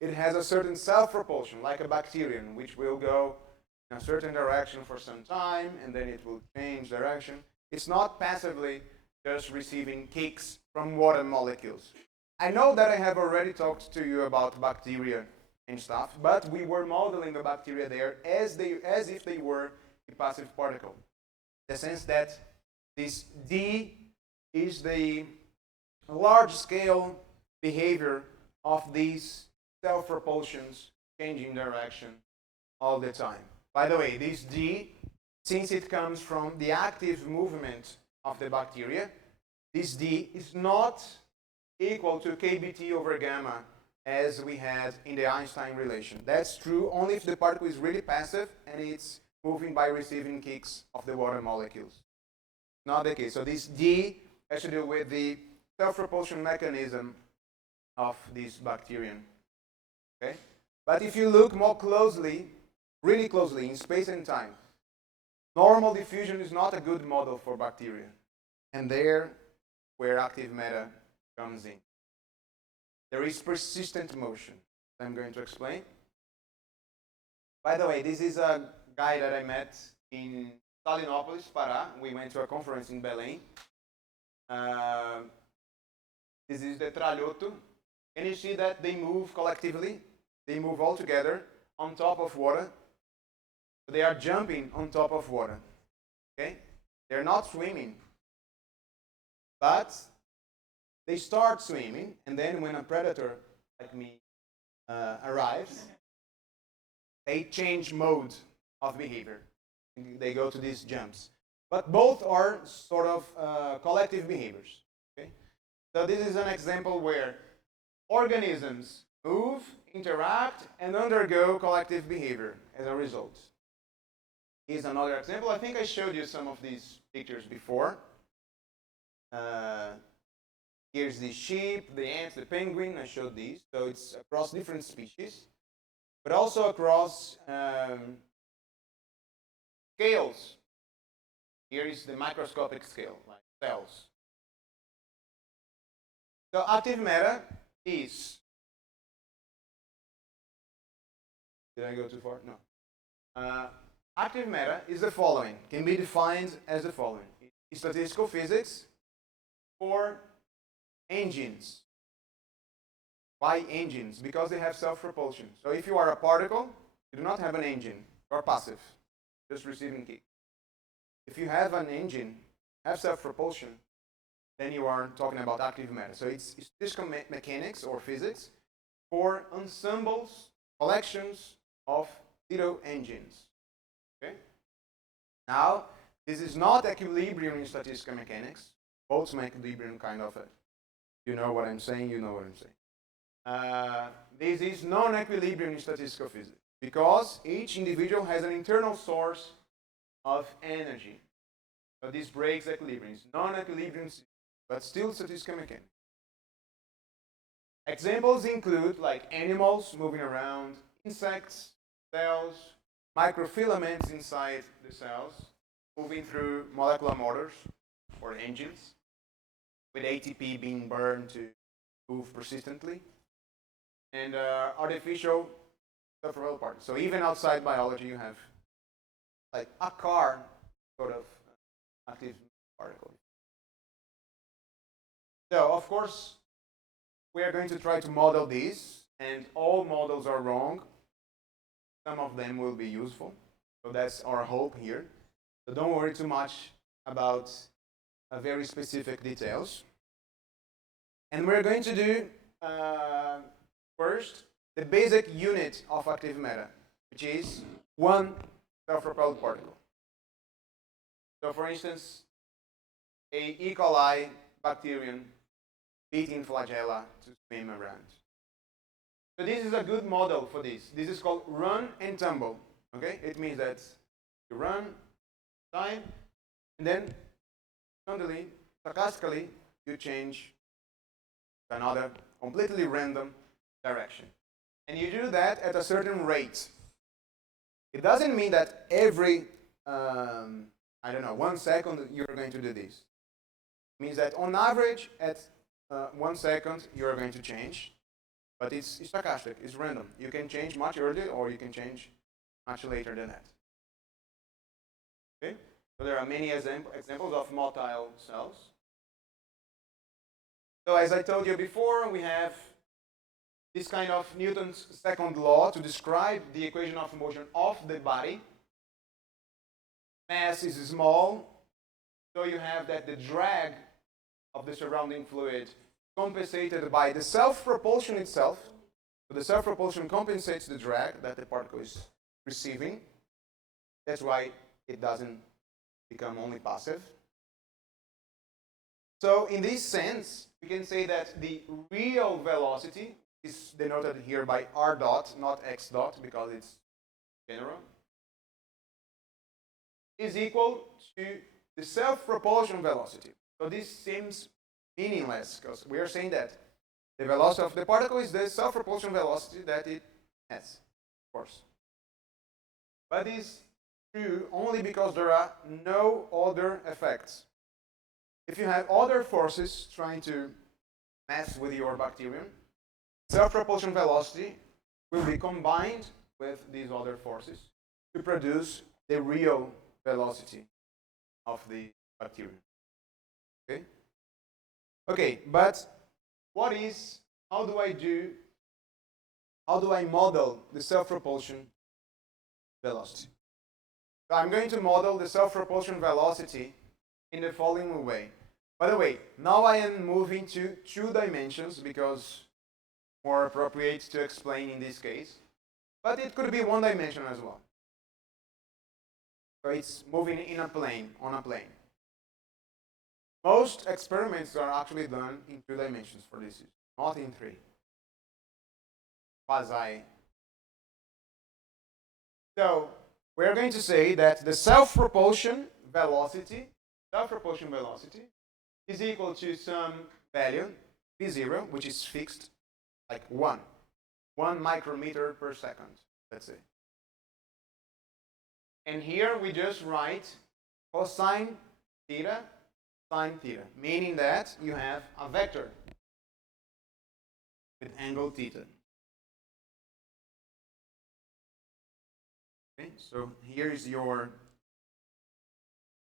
it has a certain self-propulsion, like a bacterium, which will go in a certain direction for some time, and then it will change direction. It's not passively just receiving kicks from water molecules. I know that I have already talked to you about bacteria and stuff, but we were modeling the bacteria there as if they were a passive particle. In the sense that this D is the large-scale behavior of these self-propulsions changing direction all the time. By the way, this D, since it comes from the active movement of the bacteria, this D is not equal to kBT over gamma as we had in the Einstein relation. That's true only if the particle is really passive and it's moving by receiving kicks of the water molecules. Not the case. So this D has to do with the self-propulsion mechanism of this bacterium. Okay? But if you look more closely, really closely, in space and time, normal diffusion is not a good model for bacteria. And there where active matter comes in. There is persistent motion. I'm going to explain. By the way, this is a guy that I met in Salinópolis, Pará. We went to a conference in Belém. This is the tralhoto. And you see that they move collectively. They move all together on top of water. They are jumping on top of water. Okay? They're not swimming. But they start swimming, and then when a predator like me arrives, they change mode of behavior. They go to these jumps. But both are sort of collective behaviors. Okay? So this is an example where organisms move, interact, and undergo collective behavior as a result. Here's another example. I think I showed you some of these pictures before. Here's the sheep, the ants, the penguin. I showed these. So it's across different species, but also across scales. Here is the microscopic scale, like cells. So active matter is... Did I go too far? No. Active matter is the following. Can be defined as the following. Statistical physics for engines. Why engines? Because they have self-propulsion. So if you are a particle, you do not have an engine. You are passive, just receiving kick. If you have an engine, have self-propulsion, then you are talking about active matter. So it's statistical mechanics or physics for ensembles, collections of little engines. Okay? Now, this is not equilibrium in statistical mechanics. Boltzmann equilibrium kind of you know what I'm saying, you know what I'm saying. This is non-equilibrium in statistical physics because each individual has an internal source of energy. So this breaks equilibrium. It's non-equilibrium, but still statistical mechanics. Examples include like animals moving around, insects, cells, microfilaments inside the cells, moving through molecular motors or engines, with ATP being burned to move persistently, and artificial self-propelled particles. So even outside biology, you have like a car sort of active particle. So of course, we are going to try to model these, and all models are wrong. Some of them will be useful. So that's our hope here. So don't worry too much about very specific details. And we're going to do first the basic unit of active matter, which is one self-propelled particle. So for instance, a E. coli bacterium beating flagella to swim around. So this is a good model for this. This is called run and tumble. Okay? It means that you run, time, and then suddenly, sarcastically, you change to another completely random direction. And you do that at a certain rate. It doesn't mean that every, I don't know, 1 second you're going to do this. It means that on average, at 1 second, you're going to change. But it's stochastic, it's random. You can change much earlier or you can change much later than that. Okay? So there are many examples of motile cells. So as I told you before, we have this kind of Newton's second law to describe the equation of motion of the body. Mass is small, so you have that the drag of the surrounding fluid compensated by the self-propulsion itself. So the self-propulsion compensates the drag that the particle is receiving. That's why it doesn't become only passive. So in this sense, we can say that the real velocity is denoted here by r dot, not x dot, because it's general, is equal to the self-propulsion velocity. So this seems meaningless because we are saying that the velocity of the particle is the self-propulsion velocity that it has, of course. But it's true only because there are no other effects. If you have other forces trying to mess with your bacterium, self-propulsion velocity will be combined with these other forces to produce the real velocity of the bacterium. Okay? Okay, but how do I model the self-propulsion velocity? So I'm going to model the self-propulsion velocity in the following way. By the way, now I am moving to 2 dimensions because more appropriate to explain in this case, but it could be 1 dimension as well. So it's moving in a plane, on a plane. Most experiments are actually done in 2 dimensions for this, not in 3. Quasi. So we're going to say that the self-propulsion velocity is equal to some value, V0, which is fixed, like 1 micrometer per second, let's say. And here we just write cosine theta, sine theta, meaning that you have a vector with angle theta. Okay, so here is your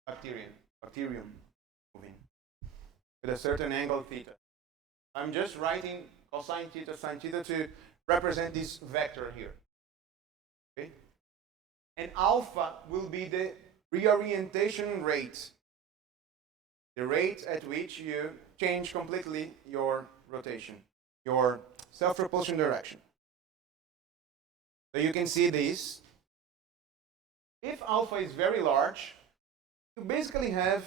bacterium moving with a certain angle theta. I'm just writing cosine theta, sine theta to represent this vector here. Okay? And alpha will be the reorientation rate the rate at which you change completely your rotation, your self-propulsion direction. So you can see this. If alpha is very large, you basically have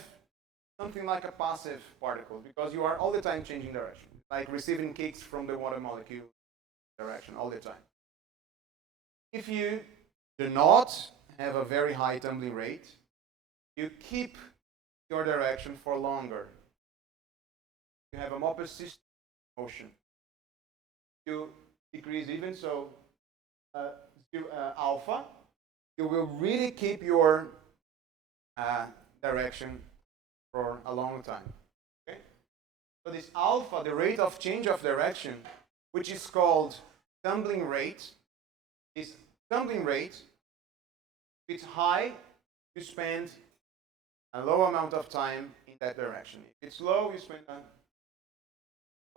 something like a passive particle because you are all the time changing direction, like receiving kicks from the water molecule direction all the time. If you do not have a very high tumbling rate, you keep your direction for longer. You have a more persistent motion. You decrease even so alpha, you will really keep your direction for a long time. Okay? So this alpha, the rate of change of direction, which is called tumbling rate, this tumbling rate, if it's high, you spend a low amount of time in that direction. If it's low, you spend a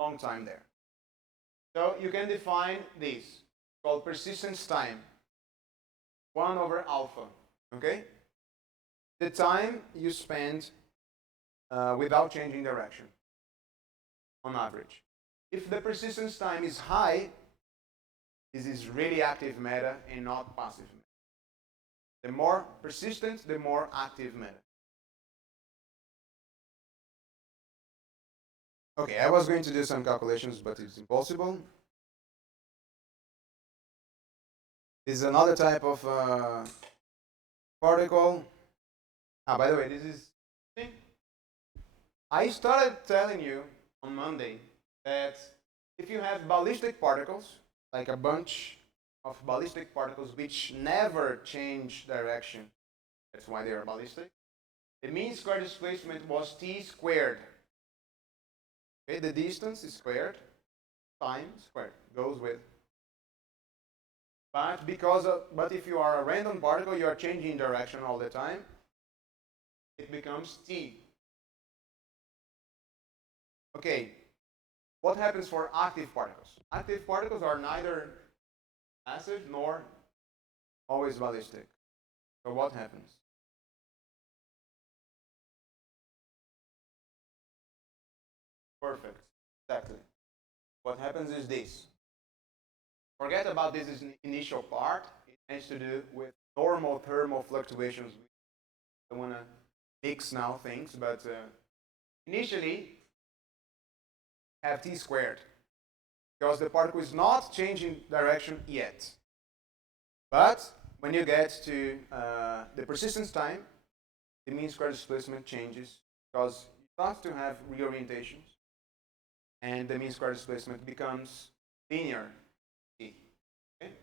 long time there. So you can define this, called persistence time, 1 over alpha, okay? The time you spend without changing direction, on average. If the persistence time is high, this is really active matter and not passive matter. The more persistent, the more active matter. Okay, I was going to do some calculations, but it's impossible. This is another type of particle. By the way, this is. I started telling you on Monday that if you have ballistic particles, like a bunch of ballistic particles which never change direction, that's why they are ballistic, the mean square displacement was t squared. Okay, the distance is squared, time squared, goes with. But if you are a random particle, you are changing direction all the time, it becomes t. Okay, what happens for active particles? Active particles are neither passive nor always ballistic. So what happens? Perfect, exactly. What happens is this. Forget about this initial part. It has to do with normal thermal fluctuations. I don't want to mix now things, but initially have t squared because the particle is not changing direction yet. But when you get to the persistence time, the mean square displacement changes because you start to have reorientations, and the mean square displacement becomes linear t. Okay?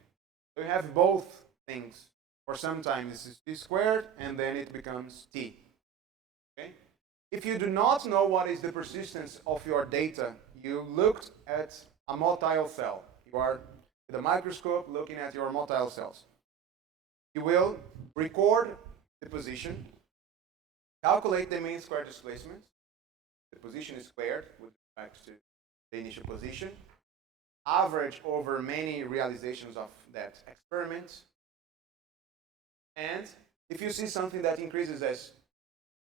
So you have both things. For some time, this is t squared, and then it becomes t. Okay? If you do not know what is the persistence of your data, you looked at a motile cell. You are with a microscope looking at your motile cells. You will record the position, calculate the mean square displacement. The position is squared with respect to the initial position. Average over many realizations of that experiment. And if you see something that increases as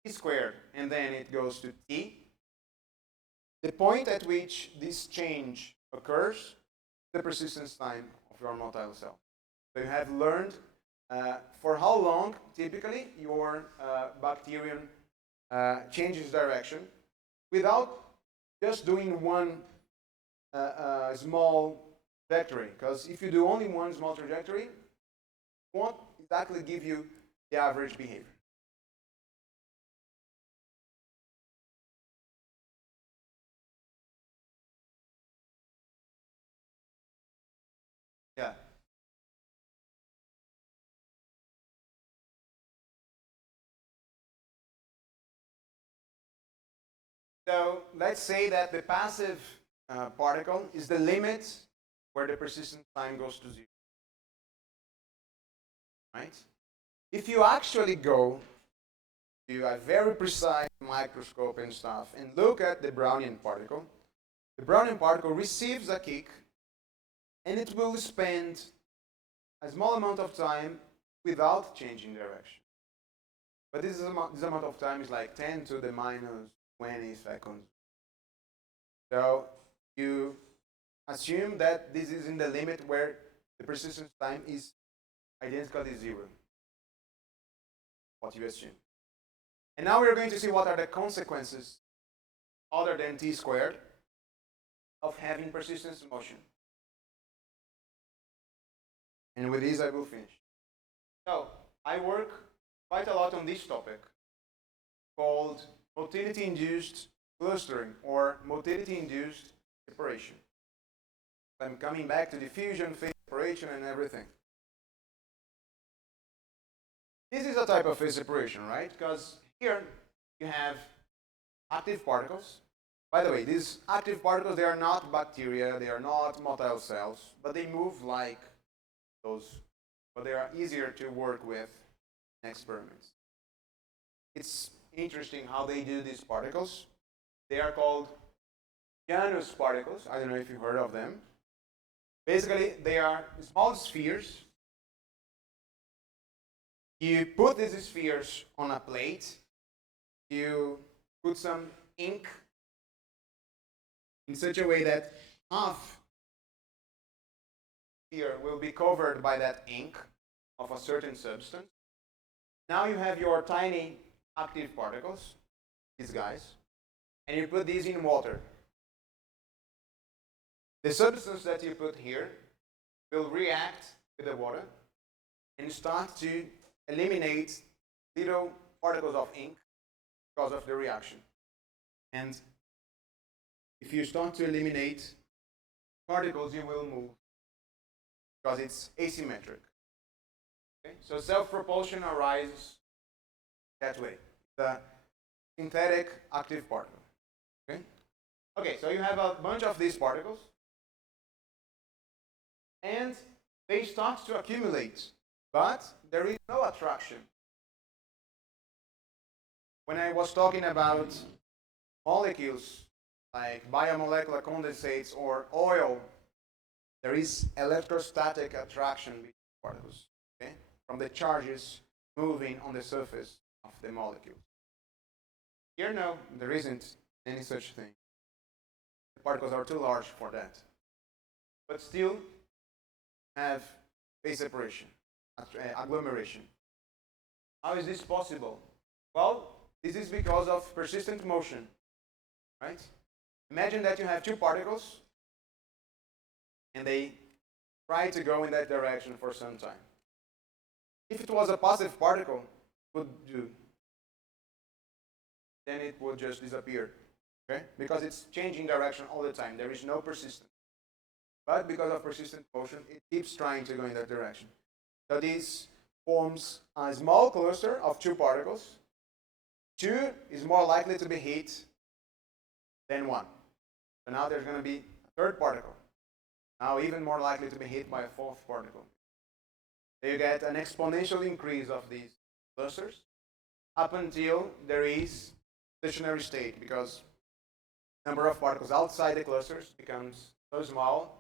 t squared and then it goes to t, the point at which this change occurs, the persistence time of your motile cell. So you have learned for how long typically your bacterium changes direction without just doing one small trajectory. Because if you do only one small trajectory, it won't exactly give you the average behavior. Yeah. So let's say that the passive particle is the limit where the persistence time goes to 0. Right? If you actually go to a very precise microscope and stuff and look at the Brownian particle, the Brownian particle receives a kick and it will spend a small amount of time without changing direction. But this amount of time is like 10 to the minus 20 seconds. So you assume that this is in the limit where the persistence time is identical to 0. What you assume. And now we're going to see what are the consequences other than t squared of having persistence motion. And with this I will finish. So I work quite a lot on this topic called motility-induced clustering or motility-induced separation. I'm coming back to diffusion, phase separation, and everything. This is a type of phase separation, right? Because here you have active particles. By the way, these active particles, they are not bacteria, they are not motile cells, but they move like those, but they are easier to work with in experiments. It's interesting how they do these particles. They are called Janus particles. I don't know if you heard of them. Basically, they are small spheres. You put these spheres on a plate. You put some ink in such a way that half here will be covered by that ink of a certain substance. Now you have your tiny active particles, these guys, and you put these in water. The substance that you put here will react with the water and start to eliminate little particles of ink because of the reaction. And if you start to eliminate particles, you will move because it's asymmetric. Okay? So self-propulsion arises that way. The synthetic active particle. Okay? Okay, so you have a bunch of these particles and they start to accumulate, but there is no attraction. When I was talking about molecules like biomolecular condensates or oil, there is electrostatic attraction between particles, okay? From the charges moving on the surface of the molecule. Here, no, there isn't any such thing. The particles are too large for that. But still have phase separation, agglomeration. How is this possible? Well, this is because of persistent motion, right? Imagine that you have two particles and they try to go in that direction for some time. If it was a passive particle, it would do. Then it would just disappear, okay? Because it's changing direction all the time. There is no persistence. But because of persistent motion, it keeps trying to go in that direction. So this forms a small cluster of two particles. 2 is more likely to be hit than 1. So now there's going to be a third particle. Now even more likely to be hit by a fourth particle. So you get an exponential increase of these clusters up until there is stationary state, because the number of particles outside the clusters becomes so small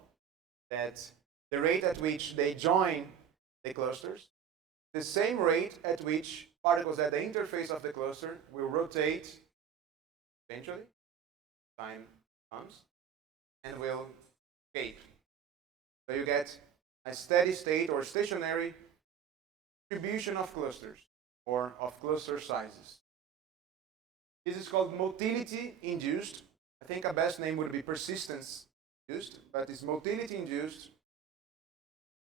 that the rate at which they join the clusters, the same rate at which particles at the interface of the cluster will rotate eventually, time comes, and will escape. So you get a steady state or stationary distribution of clusters or of cluster sizes. This is called motility-induced. I think a best name would be persistence-induced, but it's motility-induced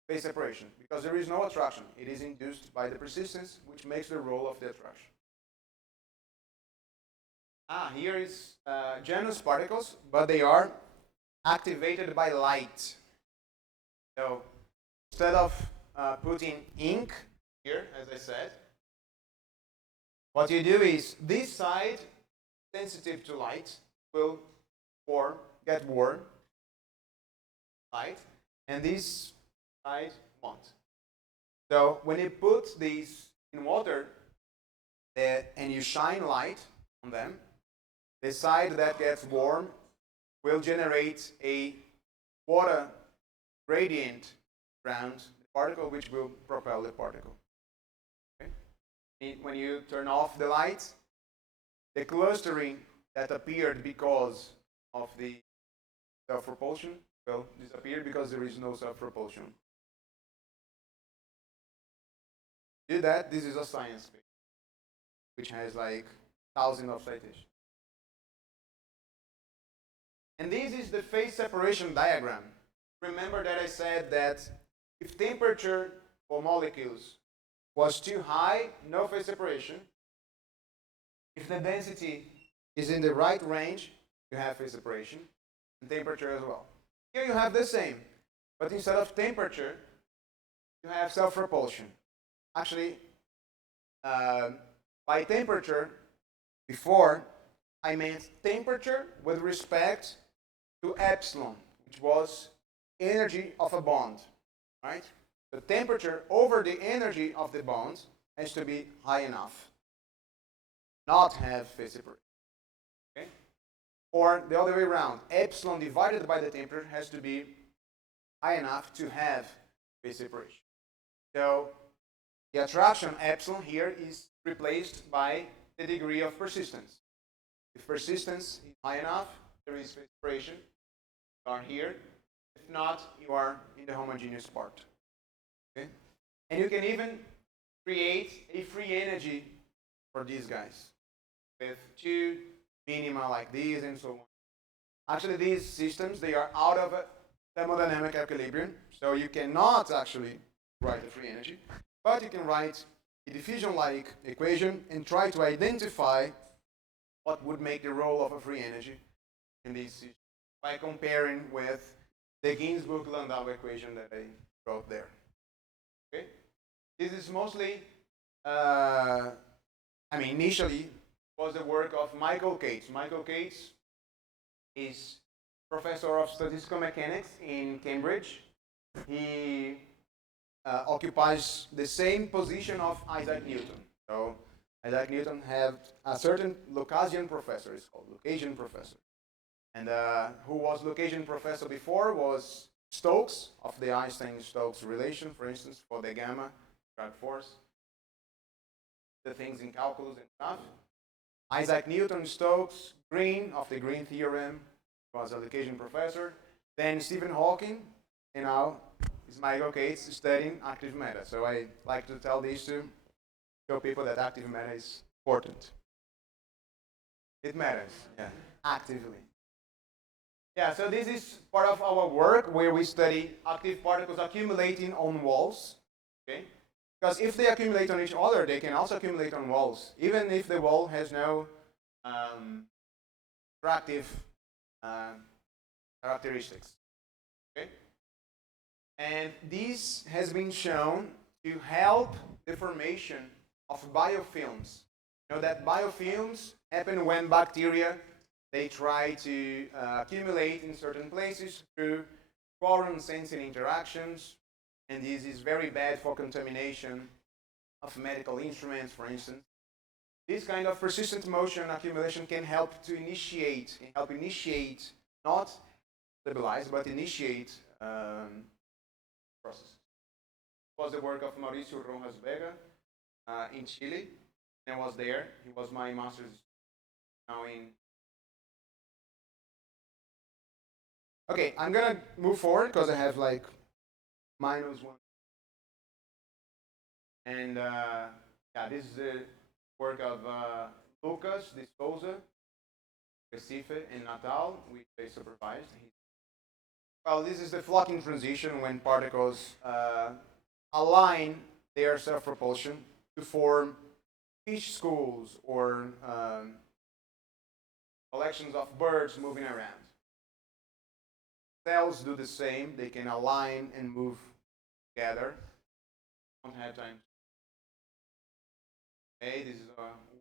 phase separation because there is no attraction. It is induced by the persistence, which makes the role of the attraction. Here is Janus particles, but they are activated by light. So instead of putting ink here, as I said, what you do is this side, sensitive to light, will get warm, light, and this side won't. So when you put these in water and you shine light on them, the side that gets warm will generate a water gradient around the particle, which will propel the particle. Okay? When you turn off the light, the clustering that appeared because of the self-propulsion will disappear because there is no self-propulsion. Do that. This is a science paper, which has like thousands of citations. And this is the phase separation diagram. Remember that I said that if temperature for molecules was too high, no phase separation. If the density is in the right range, you have phase separation, and temperature as well. Here you have the same, but instead of temperature, you have self-propulsion. Actually, by temperature, before, I meant temperature with respect to epsilon, which was energy of a bond, right? The temperature over the energy of the bond has to be high enough, not have phase separation. Okay? Or the other way around, epsilon divided by the temperature has to be high enough to have phase separation. So the attraction epsilon here is replaced by the degree of persistence. If persistence is high enough, there is phase separation. You are here. If not, you are in the homogeneous part. Okay? And you can even create a free energy for these guys with two minima like these and so on. Actually, these systems, they are out of a thermodynamic equilibrium, so you cannot actually write a free energy, but you can write a diffusion-like equation and try to identify what would make the role of a free energy in these systems by comparing with the Ginzburg-Landau equation that I wrote there. Okay? This is mostly, initially was the work of Michael Cates. Michael Cates is professor of statistical mechanics in Cambridge. He occupies the same position of Isaac Newton. So Isaac Newton had a certain Lucasian professor, it's called Lucasian professor. And who was Lucasian professor before was Stokes, of the Einstein-Stokes relation, for instance, for the gamma drag force, the things in calculus and stuff. Isaac Newton, Stokes, Green, of the Green theorem, was a Lucasian professor. Then Stephen Hawking, and now is Michael Cates studying active matter. So I like to tell these to show people that active matter is important. It matters, yeah, actively. Yeah, so this is part of our work where we study active particles accumulating on walls, okay? Because if they accumulate on each other, they can also accumulate on walls, even if the wall has no attractive characteristics, okay? And this has been shown to help the formation of biofilms. You know that biofilms happen when bacteria, they try to accumulate in certain places through quorum sensing interactions, and this is very bad for contamination of medical instruments, for instance. This kind of persistent motion accumulation can help initiate, not stabilize, but initiate processes. It was the work of Mauricio Rojas Vega in Chile, and I was there. He was my master's now in. Okay, I'm gonna move forward because I have like -1. And yeah, this is the work of Lucas de Souza, Recife, and Natal, which they supervised. Well, this is the flocking transition when particles align their self-propulsion to form fish schools or collections of birds moving around. Cells do the same. They can align and move together. Don't have time. Okay, this is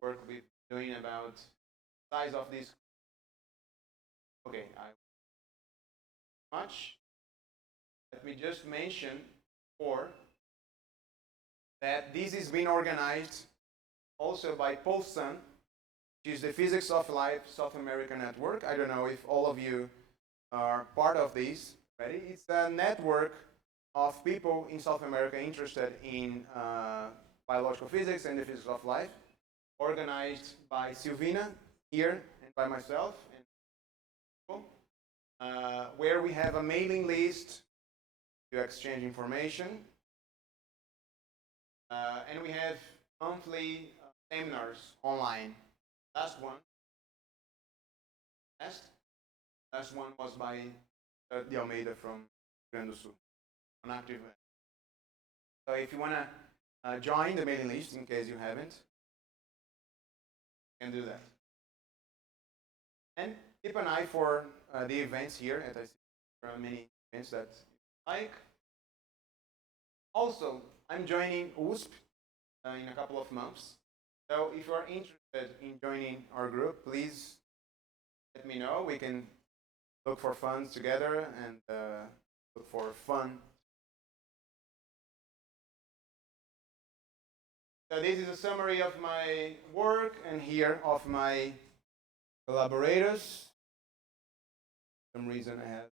work we're doing about the size of this. Okay, much. Let me just mention that this is being organized also by Ponce, which is the Physics of Life South America network. I don't know if all of you are part of this already. It's a network of people in South America interested in biological physics and the physics of life, organized by Silvina here and by myself, and where we have a mailing list to exchange information, and we have monthly seminars online. Last one was by De Almeida from Rio Grande do Sul, an active. So if you want to join the mailing list, in case you haven't, you can do that. And keep an eye for the events here, as I see there are many events that you like. Also, I'm joining USP in a couple of months. So if you are interested in joining our group, please let me know. We can look for funds together and look for fun. So this is a summary of my work and here of my collaborators. For some reason I have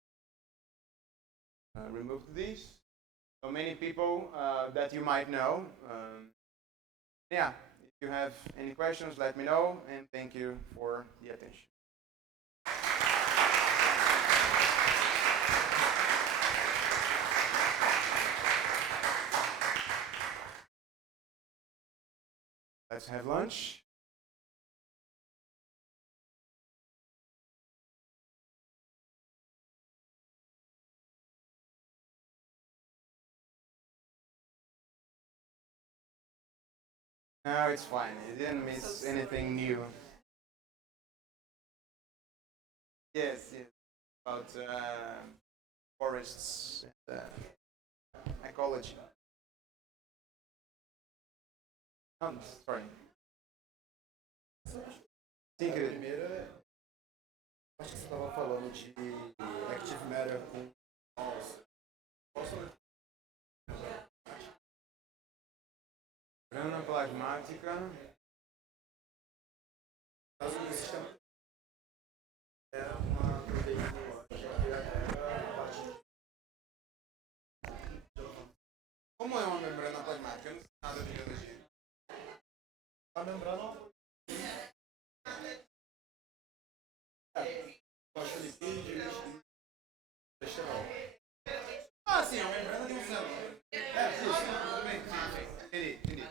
removed these. So many people that you might know. Yeah, if you have any questions, let me know, and thank you for the attention. Let's have lunch. No, it's fine. You didn't miss anything new. Yes, yes. About forests and ecology. Oh, sorry. Sim, querido. Primeira, acho que você estava falando de Active Matter com Ponce. Grana plasmática. Caso do sistema é uma proteína que agrega a partir Como é uma membrana plasmática? Eu não sei nada de biologia. a membrana fosfolipídios e colesterol. Ah, sim, é uma membrana de um célula. É, sim, tudo bem. Sim, entendi, entendi.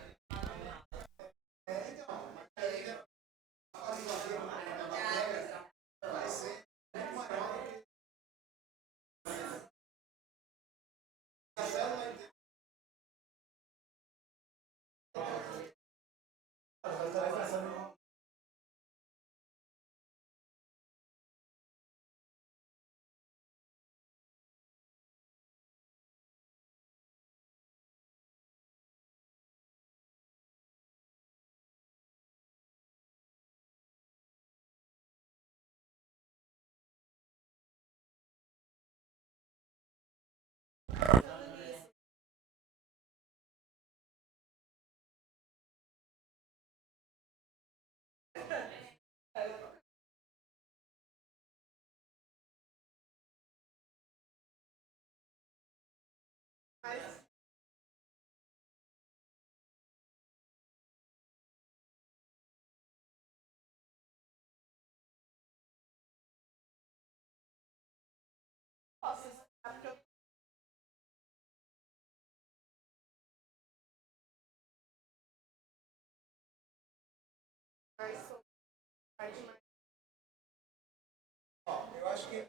Eu acho que